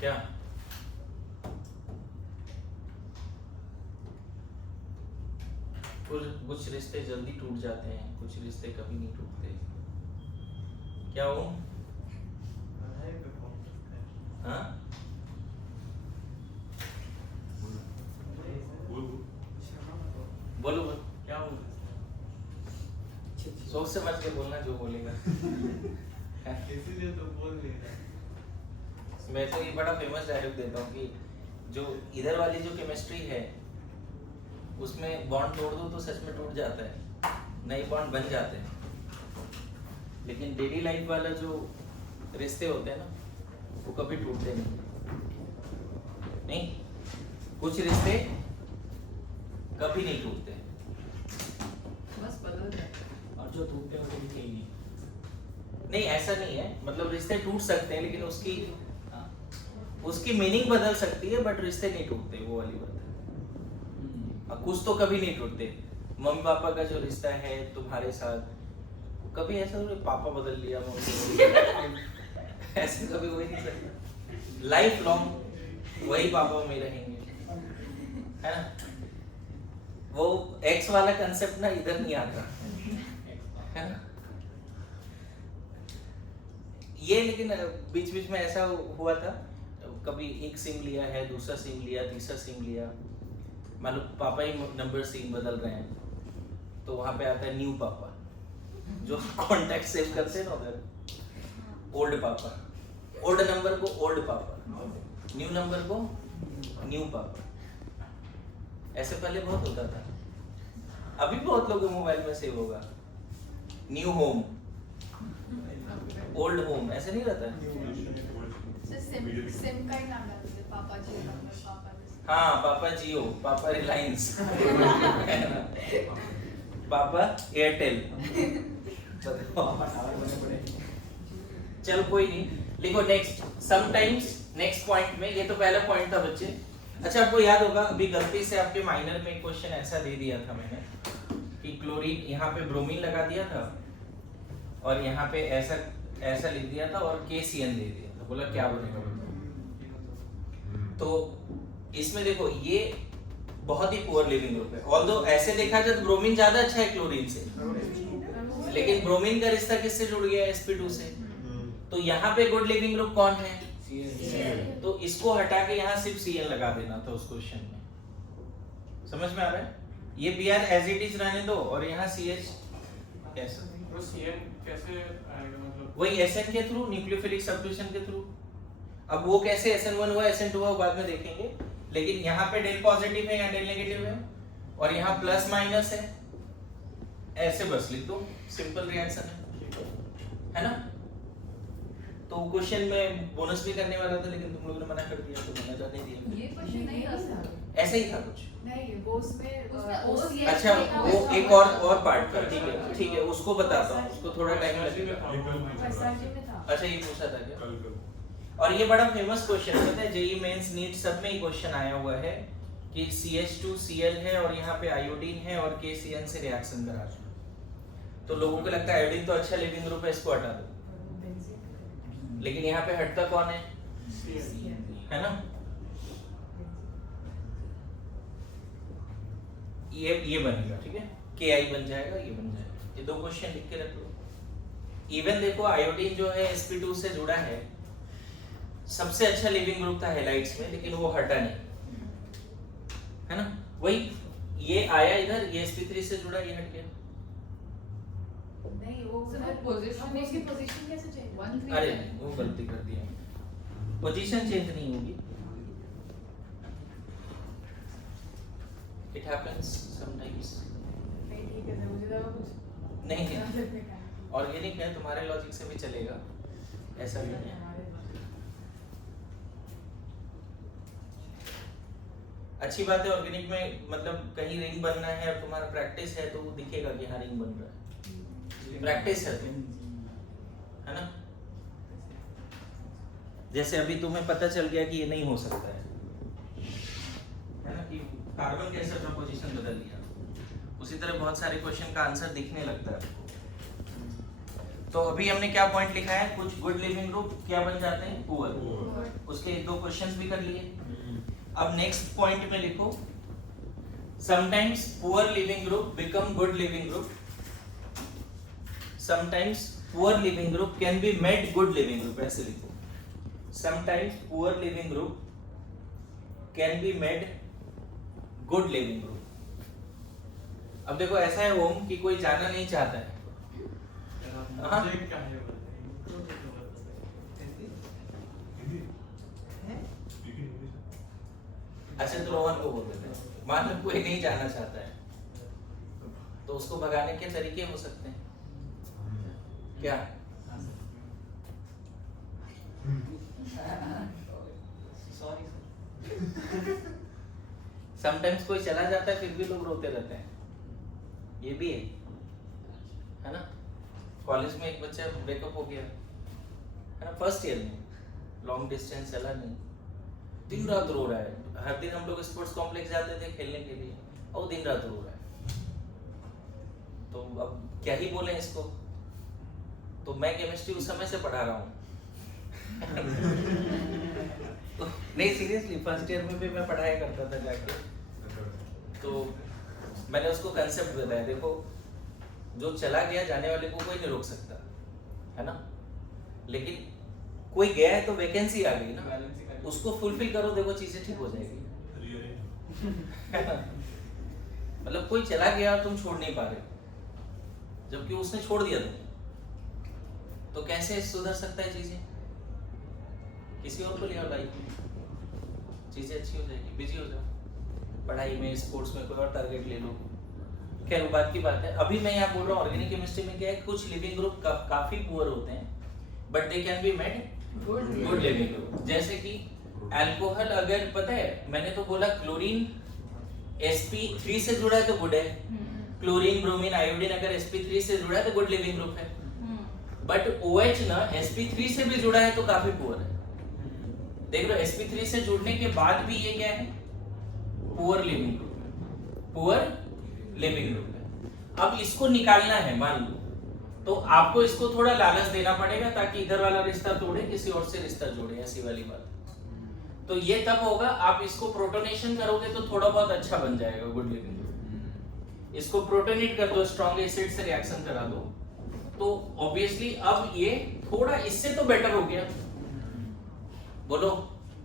क्या कुछ रिश्ते जल्दी टूट जाते हैं, कुछ रिश्ते कभी नहीं टूटते. क्या हो? हाँ, बोलो बोलो. क्या बोल सोच समझ के बोलना जो बोलेगा. इसीलिए तो बोल नहीं रहा. मैं तो ये बड़ा फेमस डायलॉग देता हूँ कि जो इधर वाली जो केमिस्ट्री है उसमें बॉन्ड तोड़ दो तो सच में टूट जाता है, नए बॉन्ड बन जाते हैं. लेकिन डेली लाइफ वाला जो रिश्ते होते हैं ना वो कभी टूटते नहीं. कुछ रिश्ते कभी नहीं टूटते. बस बदल जाए. और जो टूटते हैं वो कभी कहीं नहीं. नहीं, ऐसा नहीं है. मतलब रिश्ते टूट सकते हैं लेकिन उसकी मीनिंग बदल सकती है बट रिश्ते नहीं टूटते. वो वाली बात है. कुछ तो कभी नहीं टूटते. मम्मी पापा का जो रिश्ता है तुम्हारे साथ, कभी ऐसा नहीं पापा बदल लिया मम्मी ऐसे कभी हो ही नहीं सकता. लाइफ लॉन्ग वही पापा में रहेंगे, है ना. वो एक्स वाला कंसेप्ट ना इधर नहीं आता है ना. ये लेकिन बीच बीच में ऐसा हुआ था, कभी एक सिम लिया है, दूसरा सिम लिया, तीसरा सिम लिया, मान लो पापा ही नंबर सिम बदल रहे हैं तो वहां पे आता है न्यू पापा, जो कांटेक्ट सेव करते हैं ना उधर. ओल्ड पापा, ओल्ड नंबर को ओल्ड पापा, न्यू नंबर को न्यू पापा. ऐसे पहले बहुत होता था. अभी बहुत लोगों के मोबाइल में सेव होगा न्यू होम, ओल्ड होम, ऐसे नहीं रहता है. सिम का ही नाम डाल दीजिए, पापा जी नंबर, पापा जी. हाँ, पापा जियो, पापा रिलायंस, पापा एयरटेल. पापा टावर बने पड़े. चलो कोई नहीं, लिखो नेक्स्ट. समटाइम्स नेक्स्ट पॉइंट में, ये तो पहला पॉइंट था बच्चे. अच्छा, आपको याद होगा अभी गलती से आपके माइनर में क्वेश्चन ऐसा दे दिया था मैंने कि क्लोरीन यहाँ पे ब्रोमीन लगा दिया था और यहाँ पे ऐसा लिख दिया था और KCN दे दिया था. बोला क्या बनेगा. तो इसमें देखो ये बहुत ही पुअर लिविंग ग्रुप है. ऑल्दो ऐसे देखा जाए तो ब्रोमीन ज्यादा अच्छा है क्लोरीन से, लेकिन ब्रोमीन का रिश्ता किससे जुड़ गया? sp2 से. तो यहाँ पे गुड लिविंग ग्रुप कौन है? तो इसको हटा के यहाँ सिर्फ Cl लगा देना था उस क्वेश्चन में. समझ में आ रहा है? ये Br एज इट इज रहने दो और यहाँ CH कैसे? वो CN कैसे आएगा? मतलब वही SN के थ्रू, न्यूक्लियोफिलिक सब्स्टिट्यूशन के थ्रू. अब वो कैसे SN1 हुआ SN2 हुआ बाद में देखेंगे, लेकिन यहाँ पे डेल पॉजिटिव है, यहाँ डेल नेगेटिव है और यहाँ प्लस माइनस है. ऐसे बस लिख दो, सिंपल रिएक्शन है ना. तो क्वेश्चन में बोनस भी करने वाला था लेकिन तुम लोगों ने मना कर दिया तो मैंने जाने दिया. ये क्वेश्चन नहीं था सर. ऐसा ही था कुछ. नहीं, वो उसमें अच्छा, वो एक और पार्ट था. ठीक है, उसको बताता हूँ. उसको थोड़ा टाइम लगेगा. फैसिलिटी में था. अच्छा, ये पूछा था क्या? और ये बड़ा फेमस क्वेश्चन है, पता है जेईई मेंस नीट सब में ही क्वेश्चन आया हुआ है कि CH2Cl है और यहाँ पे आयोडीन है और KCN से रिएक्शन करा दो। तो लोगों को लगता है आयोडीन तो अच्छा लिविंग ग्रुप है, इसको हटा दो, लेकिन यहाँ पे हटता कौन है ना? ये बनेगा, ठीक है, Ki बन जाएगा, ये बन जाएगा। ये दो क्वेश्चन लिख के रख लो। इवन देखो आयोडीन जो है sp2 से जुड़ा है, सबसे अच्छा लिविंग ग्रुप था हैलाइड्स में, लेकिन वो हटा नहीं, है ना? वही ये आया इधर, ये sp3 से जुड़ा, ये हट गया। नहीं वो पोजीशन इसकी पोजीशन कैसे चेंज 1 3 अरे नहीं, वो गलती कर दिया, पोजीशन चेंज नहीं होगी, इट हैपेंस समटाइम्स। नहीं ठीक है मुझे तो कुछ नहीं ऑर्गेनिक है, तुम्हारे लॉजिक से भी चलेगा, ऐसा भी नहीं है। अच्छी बात है ऑर्गेनिक में, मतलब कहीं रिंग बनना है और तुम्हारा प्रैक्टिस है तो वो दिखेगा कि हाँ रिंग बन रहा है, प्रैक्टिस है तो, है ना? जैसे अभी तुम्हें पता चल गया कि ये नहीं हो सकता है ना, कि कार्बन कैसे अपना पोजीशन बदल लिया, उसी तरह बहुत सारे क्वेश्चन का आंसर दिखने लगता है। तो अभी हमने क्या पॉइंट लिखा है, कुछ गुड लिविंग ग्रुप क्या बन जाते हैं, पुअर, उसके एक दो क्वेश्चंस भी कर लिए। अब नेक्स्ट पॉइंट में लिखो, sometimes poor leaving group become good leaving group, sometimes poor leaving group can be made good leaving group, ऐसे लिखो, sometimes poor leaving group can be made good leaving group. अब देखो ऐसा है ओम कि कोई जाना नहीं चाहता है, हाँ? अच्छा तो रोहन को बोल देते हैं, मान लो कोई नहीं जाना चाहता है तो उसको भगाने के तरीके हो सकते हैं क्या? सॉरी समटाइम्स कोई चला जाता है फिर भी लोग रोते रहते हैं, ये भी है ना? कॉलेज में एक बच्चा ब्रेकअप हो गया है ना, फर्स्ट ईयर में, लॉन्ग डिस्टेंस चला नहीं, दिन रात रो रहा है। हर दिन हम लोग स्पोर्ट्स कॉम्प्लेक्स जाते थे खेलने के लिए और दिन रात रो रहा है, तो अब क्या ही बोले इसको। तो मैं केमिस्ट्री उस समय से पढ़ा रहा हूँ तो नहीं सीरियसली फर्स्ट ईयर में भी मैं पढ़ाया करता था जाके, तो मैंने उसको कंसेप्ट बताया, देखो जो चला गया जाने वाले को कोई नहीं रोक सकता, है ना? लेकिन कोई गया है तो वैकेंसी आ गई ना, उसको फुलफिल करो, देखो चीजें ठीक हो जाएगी मतलब कोई चला गया और तुम छोड़ नहीं पा रहे, जबकि उसने छोड़ दिया तुम्हें, तो कैसे सुधर सकता है चीजें? किसी और को ले आओ लाइफ में, चीजें अच्छी हो जाएगी, बिजी हो जाओ पढ़ाई में, स्पोर्ट्स में, कोई और टारगेट ले लो। खैर वो बात की बात है। अभी मैं यहाँ बोल रहा हूँ ऑर्गेनिक केमिस्ट्री में क्या है, कुछ लिविंग ग्रुप काफी पुअर होते हैं but they can be made good leaving group. जैसे कि अल्कोहल, अगर पता है मैंने तो बोला क्लोरीन sp3 से जुड़ा है तो गुड है, क्लोरीन ब्रोमीन आयोडीन अगर sp3 से जुड़ा है तो गुड लिविंग ग्रुप है, बट OH ना sp3 से भी जुड़ा है तो काफी पुअर है। देख लो sp3 से जुड़ने के बाद भी ये क्या है, poor leaving group, poor leaving group है। अब इसको निकालना है मान लो, तो आपको इसको थोड़ा लालच देना पड़ेगा ताकि इधर वाला रिश्ता तोड़े किसी और से रिश्ता जोड़े, ऐसी वाली बात। तो ये तब होगा आप इसको प्रोटोनेशन करोगे तो थोड़ा बहुत अच्छा बन जाएगा गुड लिविंग ग्रुप। इसको प्रोटोनेट कर दो, स्ट्रॉन्ग एसिड से रिएक्शन करा दो, तो ऑब्वियसली अब ये थोड़ा इससे तो बेटर हो गया। बोलो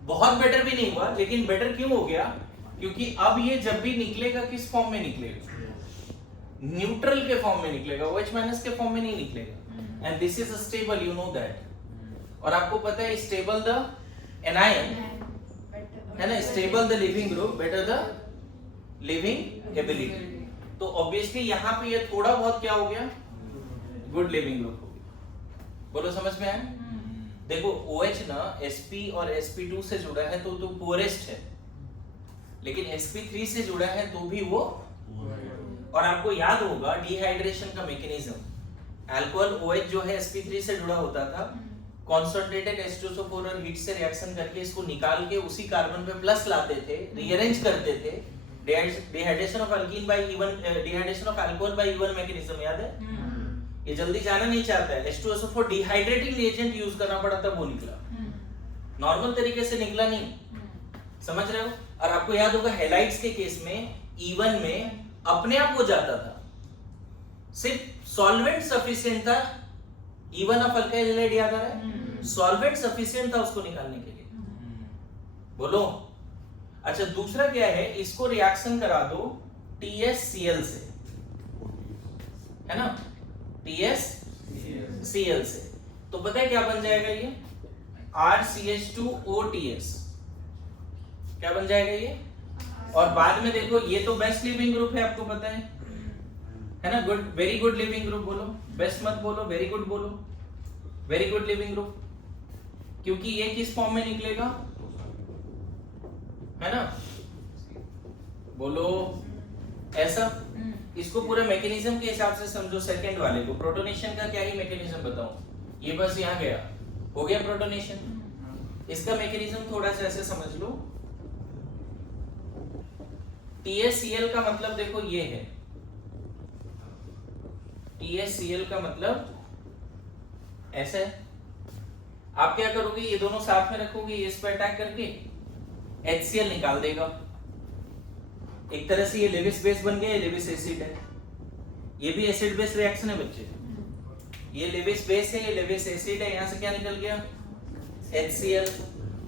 बहुत बेटर भी नहीं हुआ, लेकिन बेटर क्यों हो गया? क्योंकि अब ये जब भी निकलेगा किस फॉर्म में निकलेगा, न्यूट्रल के फॉर्म में निकलेगा, OH माइनस के फॉर्म में नहीं निकलेगा। And this is stable, you know that. और आपको पता है स्टेबल द एनायन है ना, stable the leaving group, better the living ability. तो ऑब्वियसली यहाँ पे ये थोड़ा बहुत क्या हो गया, गुड लिविंग ग्रुप हो गया। बोलो समझ में आया? देखो OH ना sp और sp2 से जुड़ा है तो पुअरेस्ट है, लेकिन sp3 से जुड़ा है तो भी वो। और आपको याद होगा डिहाइड्रेशन का मैकेनिज्म, अल्कोहल OH जो है sp3 से जुड़ा होता था कॉन्संट्रेटेड H2SO4 और हीट से रिएक्शन करके इसको निकाल के उसी कार्बन पे प्लस लाते थे, रीअरेंज करते थे, dehydration of alkene by E one dehydration of alcohol by E one mechanism, याद है? ये जल्दी जाना नहीं चाहता है, H2SO4 डिहाइड्रेटिंग रिएजेंट यूज करना पड़ा तब वो निकला, नॉर्मल तरीके से निकला नहीं, समझ रहे हो? और आपको याद होगा हैलाइड्स के केस में E1 में अपने आप हो जाता था, सिर्फ सॉल्वेंट सफिशिएंट था, E1 ऑफ अल्काइल हैलाइड याद आ रहा है? सॉल्वेंट सफिशिएंट था उसको निकालने के लिए, बोलो। अच्छा दूसरा क्या है, इसको रिएक्शन करा दो TSCl से, है ना, TSCl से, तो पता है क्या बन जाएगा ये RCH2OTS, क्या बन जाएगा ये? और बाद में देखो ये तो बेस्ट लिविंग ग्रुप है, आपको पता है ना, good, very good leaving group बोलो, बेस्ट मत बोलो, वेरी गुड बोलो, वेरी गुड लिविंग ग्रुप, क्योंकि ये किस फॉर्म में निकलेगा, है ना, बोलो ऐसा। इसको पूरा मैकेनिज्म के हिसाब से समझो, सेकंड वाले को प्रोटोनेशन का क्या ही मैकेनिज्म बताऊं, ये बस यहाँ गया, हो गया प्रोटोनेशन। इसका मैकेनिज्म थोड़ा सा ऐसे समझ लो, TSCl का मतलब देखो ये है, TSCl का मतलब ऐसा है, आप क्या करोगे, ये दोनों साथ में रखोगे, ये इस पर अटैक करके HCl निकाल देगा, एक तरह से ये लेविस बेस बन गया, ये लेविस एसिड है, ये भी एसिड बेस रिएक्शन है बच्चे, ये लेविस बेस है, ये लेविस एसिड है, यहां से क्या निकल गया HCl,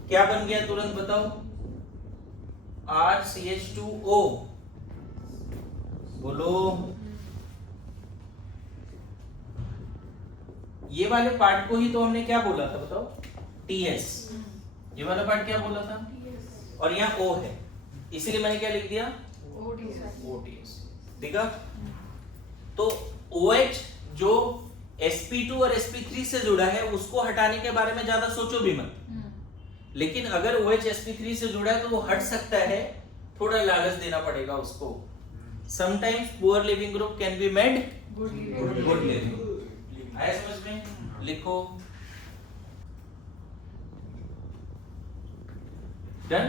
क्या बन गया तुरंत बताओ, RCH2O, बोलो। ये वाले पार्ट को ही तो हमने क्या बोला था बताओ, TS, ये वाला पार्ट क्या बोला था, और यहाँ O है, इसीलिए मैंने क्या लिख दिया OTS, देखा? तो OH जो sp2 और sp3 से जुड़ा है उसको हटाने के बारे में ज्यादा सोचो भी मत, लेकिन अगर OH sp3 से जुड़ा है तो वो हट सकता है, थोड़ा लालच देना पड़ेगा उसको। Sometimes poor leaving group can be made good living, आया समझ में? लिखो, डन।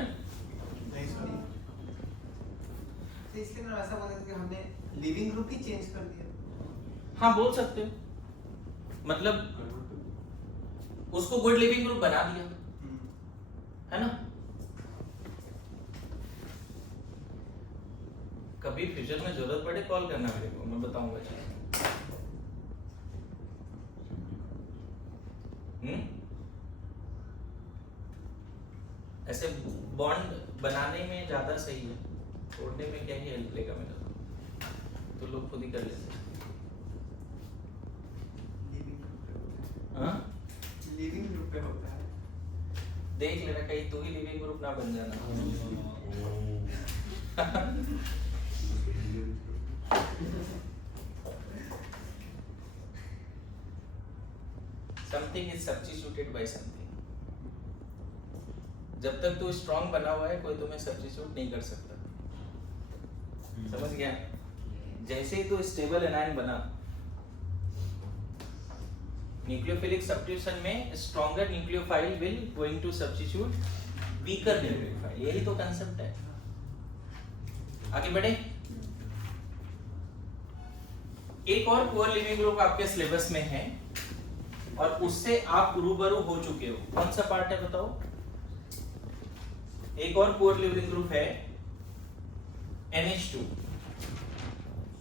नहीं सॉरी, तो इसके अंदर ऐसा बोला कि हमने लिविंग ग्रुप ही चेंज कर दिया। हाँ बोल सकते हो, मतलब उसको गुड लिविंग ग्रुप बना दिया, है ना। कभी फ्यूचर में जरूरत पड़े कॉल करना मेरे को, मैं बताऊंगा। ऐसे बॉन्ड बनाने में ज्यादा सही है, तोड़ने में क्या ही हेल्प लेगा मेरा, तो लोग खुद ही कर लेते हैं। लिविंग ग्रुप पे होता है, देख लेना कहीं तू ही लिविंग ग्रुप ना बन जाना। Something is substituted by something. जब तक तू स्ट्रॉन्ग बना हुआ है कोई तुम्हें सब्स्टिट्यूट नहीं कर सकता, समझ गया? जैसे ही तू स्टेबल एनायन बना, न्यूक्लियोफिलिक सब्स्टिट्यूशन में stronger nucleophile will going to substitute weaker nucleophile, यही तो कांसेप्ट है। आगे बढ़े, एक और पुअर लिविंग ग्रुप आपके सिलेबस में है और उससे आप रूबरू हो चुके हो, कौन सा पार्ट है बताओ? एक और पुअर लिविंग ग्रुप है NH2,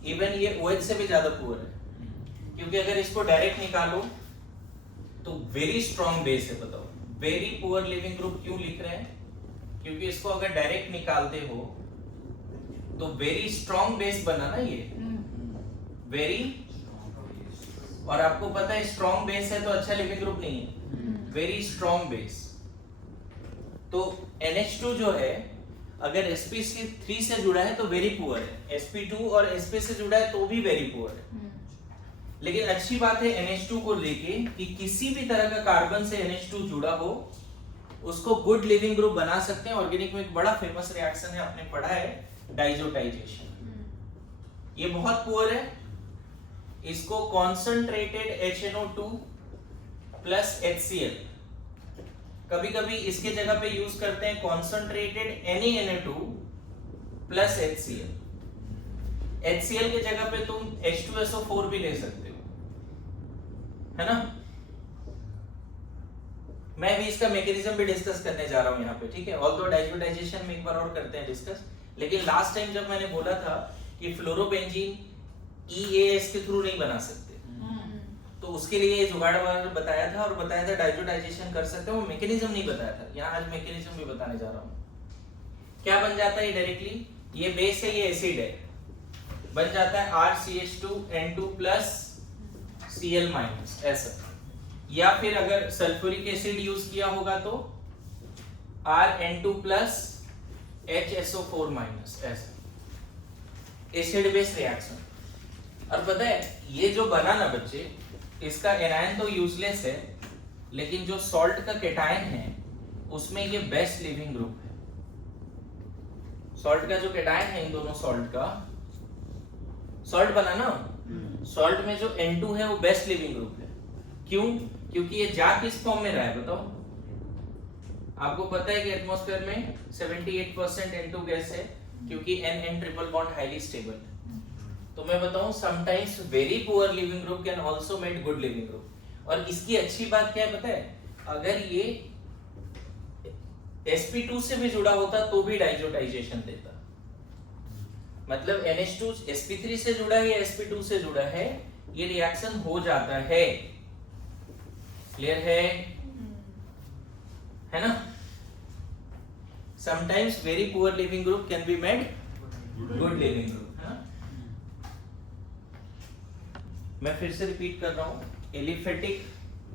इवन ये OH से भी ज्यादा पुअर है, क्योंकि अगर इसको डायरेक्ट निकालो तो वेरी स्ट्रॉन्ग बेस है। बताओ वेरी पुअर लिविंग ग्रुप क्यों लिख रहे हैं? क्योंकि इसको अगर डायरेक्ट निकालते हो तो वेरी स्ट्रॉन्ग बेस बना ना ये, वेरी, और आपको पता है स्ट्रॉन्ग बेस है तो अच्छा लिविंग ग्रुप नहीं है, वेरी स्ट्रॉन्ग बेस। तो NH2 जो है अगर sp3 से जुड़ा है तो वेरी पुअर है, sp2 और sp से जुड़ा है तो भी वेरी पुअर है। लेकिन अच्छी बात है NH2 को लेके कि किसी भी तरह का कार्बन से NH2 जुड़ा हो उसको गुड लिविंग ग्रुप बना सकते हैं। ऑर्गेनिक में एक बड़ा फेमस रिएक्शन है, आपने पढ़ा है, डाइजोटाइजेशन। ये बहुत पुअर है, इसको कॉन्सेंट्रेटेड HNO2 प्लस HCl। कभी कभी इसके जगह पे यूज करते हैं concentrated NaNO2 plus HCl। HCl के जगह पे तुम H2SO4 भी ले सकते हो, है ना। मैं भी इसका मैकेनिज्म भी डिस्कस करने जा रहा हूं यहाँ पे, ठीक है। ऑल्दो डाइजोटाइजेशन में एक बार और करते हैं डिस्कस, लेकिन लास्ट टाइम जब मैंने बोला था कि फ्लोरोबेंजीन EAS के थ्रू नहीं बना सकते, तो उसके लिए ये जुगाड़ बताया था, और बताया था डाइजोटाइजेशन कर सकते हो, मैकेनिज्म नहीं बताया था। यहाँ आज मैकेनिज्म भी बताने जा रहा हूँ। क्या बन जाता है डायरेक्टली, ये बेस है, ये एसिड है, बन जाता है RCH2N2 प्लस Cl माइनस, ऐसा। या फिर अगर सल्फ्यूरिक एसिड यूज किया होगा तो RN2 प्लस HSO4 माइनस, ऐसा एसिड बेस रिएक्शन। और पता है ये जो बना ना बच्चे, इसका एनायन तो यूजलेस है, लेकिन जो सॉल्ट का केटायन है उसमें ये बेस्ट लिविंग ग्रुप है। सॉल्ट का जो केटायन है, इन दोनों सॉल्ट का, सॉल्ट बना ना, सॉल्ट में जो N2 है वो बेस्ट लिविंग ग्रुप है। क्यों? क्योंकि ये जा किस फॉर्म में रहा है बताओ। आपको पता है कि एटमॉस्फेयर में 78% N2 गैस है, क्योंकि N triple bond highly stable है। तो मैं बताऊं, sometimes very poor leaving group can also make good leaving group. और इसकी अच्छी बात क्या है पता है, अगर ये sp2 से भी जुड़ा होता तो भी डाइजोटाइजेशन देता। मतलब NH2 sp3 से जुड़ा है या sp2 से जुड़ा है, ये रिएक्शन हो जाता है। क्लियर है ना। Sometimes very poor leaving group can be made good leaving group, है ना। मैं फिर से रिपीट कर रहा हूं, एलिफेटिक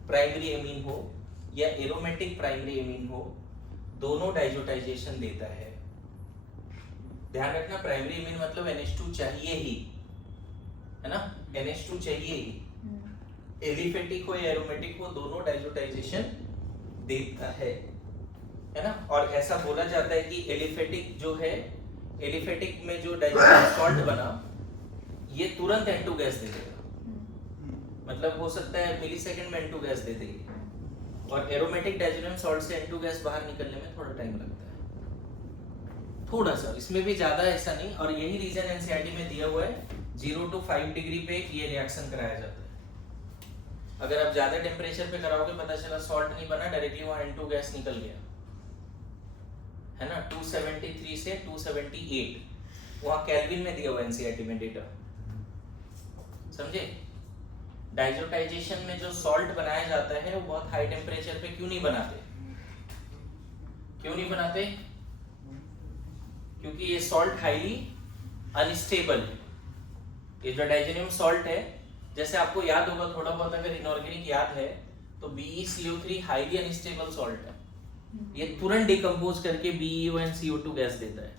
प्राइमरी एमीन हो या एरोमेटिक प्राइमरी एमीन हो, दोनों डाइजोटाइजेशन देता है। ध्यान रखना, प्राइमरी एमीन मतलब NH2 चाहिए ही, है ना, NH2 चाहिए ही। एलिफेटिक हो या एरोमेटिक हो, दोनों डाइजोटाइजेशन देता है ना। और ऐसा बोला जाता है कि एलिफेटिक जो है, एलिफेटिक में जो डाइजोटाइज सॉल्ट बना, ये तुरंत N2 गैस दे देगा। मतलब हो सकता है मिलीसेकंड में N2 गैस दे देगी। और एरोमेटिक डाइजोनियम सॉल्ट से N2 गैस बाहर निकलने में थोड़ा टाइम लगता है, थोड़ा सा, इसमें भी ज्यादा ऐसा नहीं। और यही रीजन एनसीईआरटी में दिया हुआ है, 0 to 5 डिग्री पे ये रिएक्शन कराया जाता है। अगर आप ज्यादा टेम्परेचर पे कराओगे, पता चला सॉल्ट नहीं बना, डायरेक्टली वहां N2 गैस निकल गया, है ना। 273 से 278 वहां केल्विन में दिया हुआ एनसीईआरटी में डेटा, समझे। डाइजोटाइजेशन में जो सॉल्ट बनाया जाता है वो बहुत हाई टेम्परेचर पे क्यों नहीं बनाते, क्यों नहीं बनाते? क्योंकि ये सॉल्ट हाईली अनस्टेबल है। ये जो डाइजेनियम सॉल्ट है, जैसे आपको याद होगा थोड़ा बहुत, अगर इनऑर्गेनिक याद है तो BeCO3 हाईली अनस्टेबल सॉल्ट है। ये तुरंत डिकम्पोज करके BeO and CO2 गैस देता है।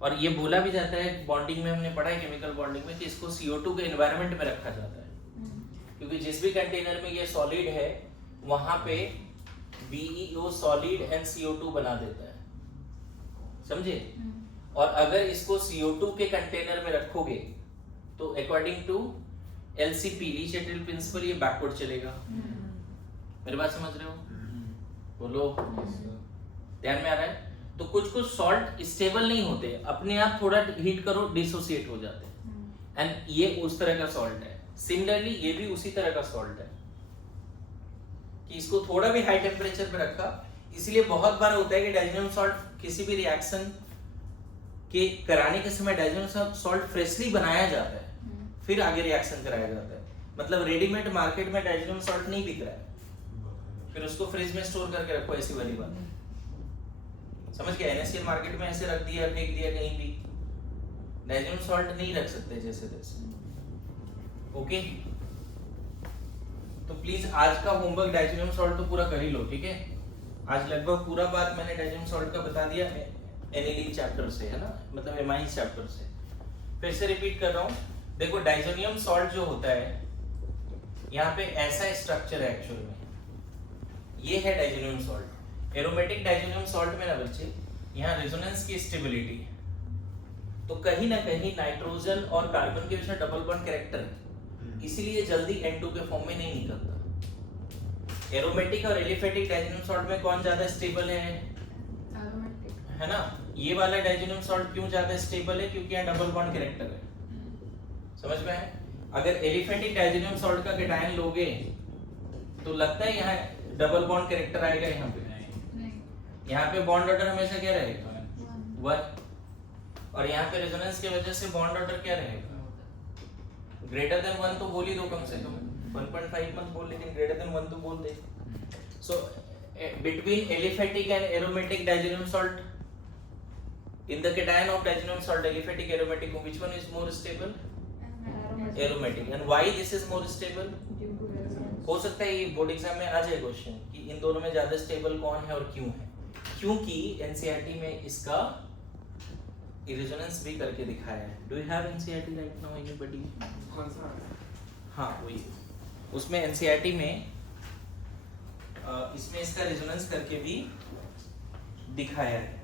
और ये बोला भी जाता है, बॉन्डिंग में हमने पढ़ा है, केमिकल बॉन्डिंग में, कि इसको CO2 के एनवायरनमेंट में रखा जाता है, क्योंकि जिस भी कंटेनर में ये सॉलिड है वहां पे BeO सॉलिड एंड CO2 बना देता है, समझे। और अगर इसको CO2 के कंटेनर में रखोगे तो अकॉर्डिंग टू LCP, लीच-एटल प्रिंसिपल, ये बैकवर्ड चलेगा। मेरी बात समझ रहे हो? बोलो, ध्यान में आ रहा है? तो कुछ सॉल्ट स्टेबल नहीं होते, अपने आप थोड़ा हीट करो डिसोसिएट हो जाते हैं, एंड ये उस तरह का सॉल्ट है। सिमिलरली ये भी उसी तरह का सॉल्ट है कि इसको थोड़ा भी हाई टेम्परेचर पे रखा। इसलिए बहुत बार होता है कि डाइजेनियम सॉल्ट किसी भी रिएक्शन के कराने के समय डाइजेनियम सॉल्ट फ्रेशली बनाया जाता है, फिर आगे रिएक्शन कराया जाता है। मतलब रेडीमेड मार्केट में डाइजेनियम सॉल्ट नहीं बिक रहा है, फिर उसको फ्रिज में स्टोर करके रखो, ऐसी वाली बात समझ गया। NaCl मार्केट में ऐसे रख दिया, फेंक दिया कहीं भी, डाइजेनियम सॉल्ट नहीं रख सकते जैसे तैसे। ओके, तो प्लीज आज का होमवर्क डाइजेनियम सॉल्ट तो पूरा कर ही लो, ठीक है। आज लगभग पूरा बात मैंने डाइजेनियम सॉल्ट का बता दिया एनिलीन चैप्टर से, है ना, मतलब एमाइन चैप्टर से। फिर से रिपीट कर रहा हूं, देखो डाइजेनियम सॉल्ट जो होता है, यहाँ पे ऐसा स्ट्रक्चर है एक्चुअल में, ये है डाइजेनियम सॉल्ट। एरोमेटिक डाइजेनियम सॉल्ट में ना बच्चे, यहाँ रेजोनेंस की स्टेबिलिटी है, तो कहीं ना कहीं नाइट्रोजन और कार्बन के बीच में डबल बॉन्ड कैरेक्टर है, इसीलिए जल्दी N2 के फॉर्म में नहीं निकलता। एरोमेटिक और एलिफेटिक डायज़ोनियम सॉल्ट में कौन ज्यादा स्टेबल एरोमेटिक है ना? ये वाला डायज़ोनियम सॉल्ट क्यों ज्यादा स्टेबल है? क्योंकि यहाँ डबल बॉन्ड कैरेक्टर है। समझ में है? अगर एलिफेटिक डायज़ोनियम सॉल्ट का केटायन लोगे तो लगता है यहाँ डबल बॉन्ड कैरेक्टर आएगा, यहाँ पे नहीं यहाँ पे बॉन्ड ऑर्डर हमेशा क्या रहेगा? 1 1। और यहाँ पे रेजोनेंस की वजह से बॉन्ड ऑर्डर क्या रहेगा? ग्रेटर देन 1 तो बोल ही दो कम से कम, 1.5 मत बोल, लेकिन ग्रेटर देन 1 तो बोल दे। सो between aliphatic and aromatic diazonium salt, in the cation of diazonium salt, aliphatic, aromatic, which one is more stable? Aromatic. And why this is more stable? Due to resonance. हो सकता है ये बोर्ड एग्जाम में आ जाए क्वेश्चन कि इन दोनों में ज्यादा स्टेबल कौन है और क्यों है। क्योंकि एनसीईआरटी में इसका रेजोनेंस भी करके दिखाया है। Do you have NCERT right now anybody? कौन सा? हाँ वही, उसमें एनसीईआरटी में इसमें इसका रेजोनेंस करके भी दिखाया है।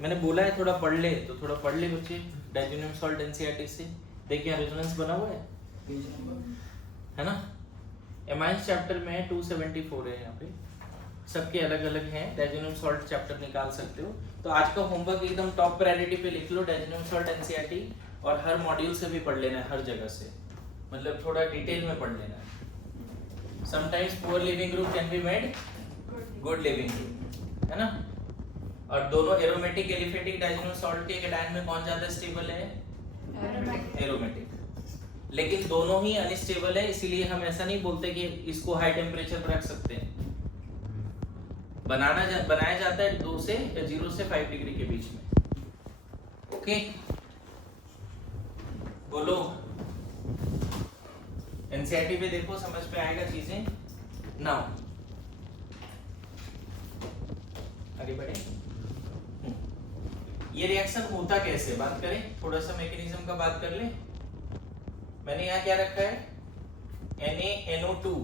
मैंने बोला है थोड़ा पढ़ ले, तो थोड़ा पढ़ ले बच्चे डायज़ोनियम सॉल्ट एनसीईआरटी से। देख यहाँ रेजोनेंस बना हुआ है, पेज नंबर है ना? एमाइंस चैप्टर में 274 है, यहाँ पे सबके अलग अलग हैं। डायज़ोनियम सॉल्ट चैप्टर निकाल सकते हो। तो आज का होमवर्क एकदम टॉप प्रायोरिटी पे लिख लो, डायज़ोनियम सॉल्ट एनसीईआरटी, और हर मॉड्यूल से भी पढ़ लेना है, हर जगह से, मतलब थोड़ा डिटेल में पढ़ लेना है। Sometimes poor leaving group can be made good leaving group, है ना? और दोनों एरोमेटिक एलिफेटिक डायज़ोनियम सॉल्ट के केटायन में कौन ज्यादा स्टेबल है? एरोमेटिक। लेकिन दोनों ही अनस्टेबल है, इसीलिए हम ऐसा नहीं बोलते कि इसको हाई टेम्परेचर पर रख सकते हैं। बनाया जाता है 2 से या 0 से 5 डिग्री के बीच में। ओके, बोलो। एनसीईआरटी पे देखो, समझ में आएगा चीजें। नाउ आगे बढ़े। ये रिएक्शन होता कैसे, बात करें थोड़ा सा, मैकेनिज्म का बात कर ले। मैंने यहाँ क्या रखा है? NaNO2,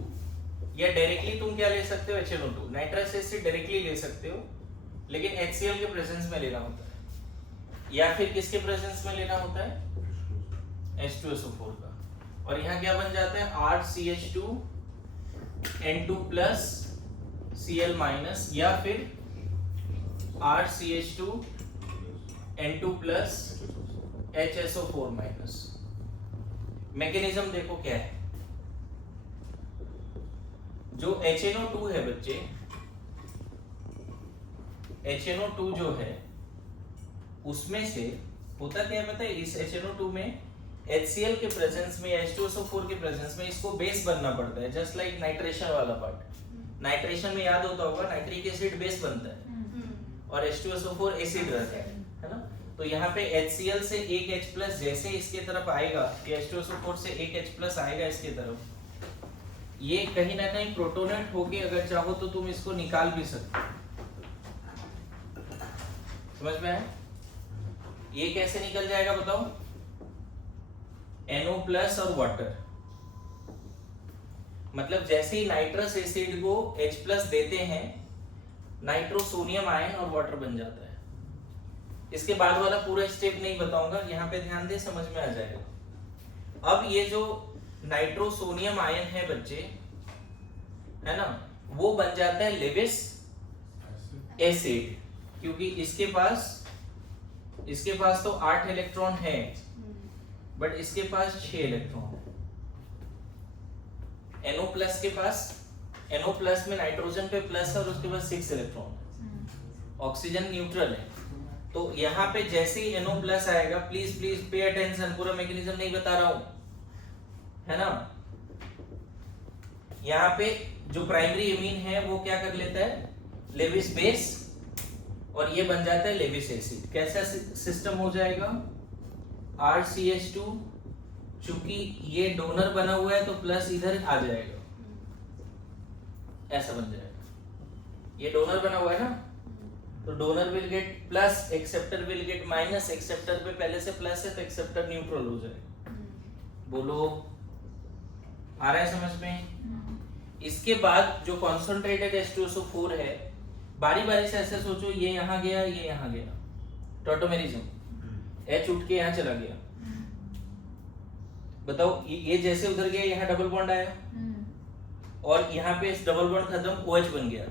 या डायरेक्टली तुम क्या ले सकते हो? HNO2। नाइट्रस एसिड डायरेक्टली ले सकते हो, लेकिन HCl के प्रेजेंस में लेना होता है, या फिर किसके प्रेजेंस में लेना होता है? H2SO4 का। और यहाँ क्या बन जाता है? RCH2N2+Cl- या फिर RCH2N2+HSO4-। मैकेनिज्म देखो क्या है। जो HNO2 है बच्चे, HNO2 जो है उसमें से होता क्या है पता है? इस HNO2 में HCl के प्रेजेंस में या H2SO4 के प्रेजेंस में इसको बेस बनना पड़ता है, जस्ट लाइक नाइट्रेशन वाला पार्ट। नाइट्रेशन में याद होता होगा, नाइट्रिक एसिड बेस बनता है और H2SO4 एसिड रहता है ना? तो यहाँ पे HCl से एक H+ जैसे इसके तरफ आएगा, या H2SO4 से एक H+ आएगा इसके तरफ, ये कहीं ना कहीं प्रोटोनेट होके अगर चाहो तो तुम इसको निकाल भी सकते हो। समझ में आया? ये कैसे निकल जाएगा बताओ? NO+ और वाटर, मतलब जैसे ही नाइट्रस एसिड को H+ देते हैं, नाइट्रोसोनियम आयन और वाटर बन जाता है। इसके बाद वाला पूरा स्टेप नहीं बताऊंगा, यहाँ पे ध्यान दे, समझ में आ जाएगा। अब ये जो नाइट्रोसोनियम आयन है बच्चे, है ना, वो बन जाता है लेविस एसिड, क्योंकि इसके पास तो 8 इलेक्ट्रॉन है, बट इसके पास 6 इलेक्ट्रॉन है। NO+ के पास, NO+ में नाइट्रोजन पे प्लस है और उसके पास 6 इलेक्ट्रॉन है। ऑक्सीजन न्यूट्रल है। तो यहाँ पे जैसे ही NO+ आएगा, प्लीज पे अटेंशन, पूरा मैकेनिज्म नहीं बता रहा हूं, है ना? यहाँ पे जो प्राइमरी एमीन है वो क्या कर लेता है? लेविस बेस, और ये बन जाता है लेविस एसिड। कैसा सिस्टम हो जाएगा? RCH2, चूंकि ये डोनर बना हुआ है तो प्लस इधर आ जाएगा, ऐसा बन जाएगा। ये डोनर बना हुआ है ना, तो donor will get plus, acceptor will get minus. Acceptor पे पहले से प्लस है तो एक्सेप्टर न्यूट्रल हो जाएगा। बोलो, आ रहा है समझ में? इसके बाद जो कॉन्सेंट्रेटेड H2SO4 है, बारी बारी से ऐसे सोचो, ये यहाँ गया, ये यहाँ गया, टॉटोमेरिज्म, H उठ के यहाँ चला गया। बताओ, ये जैसे उधर गया, यहाँ डबल बॉन्ड आया, और यहाँ पे इस डबल बॉन्ड खत्म, OH बन गया।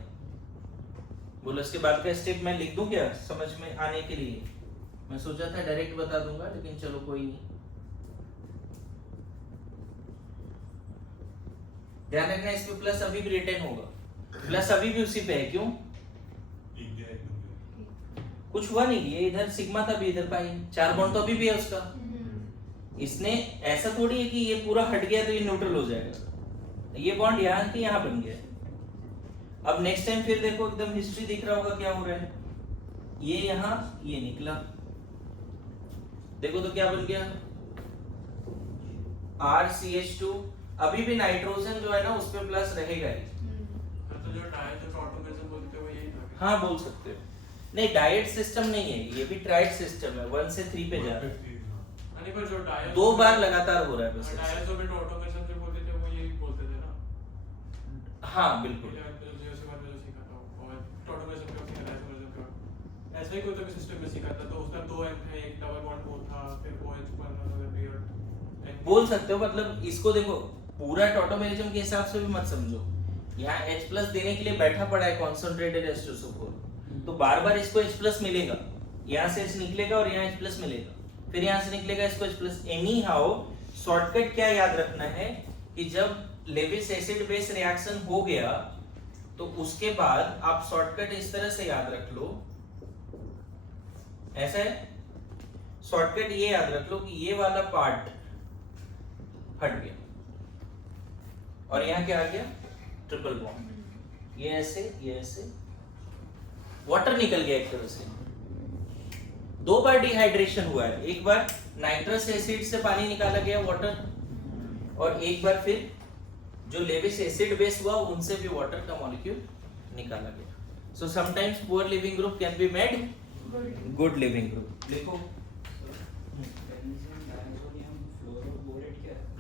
बोलो इसके बाद का स्टेप मैं लिख दूं क्या समझ में आने के लिए? मैं सोचा था डायरेक्ट बता दूंगा, लेकिन चलो कोई नहीं। ध्यान रखना इसमें प्लस अभी भी रिटेन होगा, प्लस अभी भी उसी पे है। क्यों? कुछ हुआ नहीं, ये इधर सिग्मा था भी इधर पाई, 4 बॉन्ड तो अभी भी है उसका। इसने ऐसा थोड़ी है कि ये पूरा हट गया तो ये न्यूट्रल हो जाएगा, ये बॉन्ड यहाँ की यहाँ बन गया। अब नेक्स्ट टाइम फिर देखो एकदम हिस्ट्री दिख रहा होगा क्या हो रहा है, ये यहाँ ये निकला, देखो तो क्या बन गया RCH2। अभी भी नाइट्रोजन जो है ना उस पे प्लस रहेगा ही। तो जो डायट जो ऑटोमेटिज्म बोलते हैं वो यही था। हाँ बोल सकते हो, नहीं डाइट सिस्टम नहीं है, ये भी ट्राइड सिस्टम है, 1 से 3 पे जा रहा है, नहीं पर जो डायट 2 बार लगातार हो रहा है बस। डायजोमेट ऑटोमेटिज्म जो बोलते थे वो यही बोलते थे ना। हाँ बिल्कुल, जैसे बात में सीखा था और ऑटोमेटिज्म का फिर डायजोमेट का ऐसा ही कोई तो सिस्टम में सीखा था। तो उसका 2 एंड थे, एक डबल बॉन्ड वो था, फिर OH पर अनदर पेयर बोल सकते हो। मतलब इसको देखो पूरा टॉटोमेरिज्म के हिसाब से भी मत समझो, यहाँ H+ देने के लिए बैठा पड़ा है कॉन्सेंट्रेटेड H2SO4, तो बार बार इसको H+ मिलेगा, यहाँ से H निकलेगा और यहाँ H+ मिलेगा, फिर यहाँ से निकलेगा इसको H+। एनी हाउ शॉर्टकट क्या याद रखना है कि जब लेविस एसिड बेस रिएक्शन हो गया तो उसके बाद आप शॉर्टकट इस तरह से याद रख लो, ऐसा है शॉर्टकट ये याद रख लो कि ये वाला पार्ट हट गया और यहाँ क्या आ गया ट्रिपल बॉन्ड, ये ऐसे वाटर निकल गया एक तरह से। 2 बार डिहाइड्रेशन हुआ है, एक बार नाइट्रस एसिड से पानी निकाला गया वाटर, और एक बार फिर जो लेविस एसिड बेस हुआ उनसे भी वाटर का मॉलिक्यूल निकाला गया। So sometimes poor leaving group can be made good leaving group. लिखो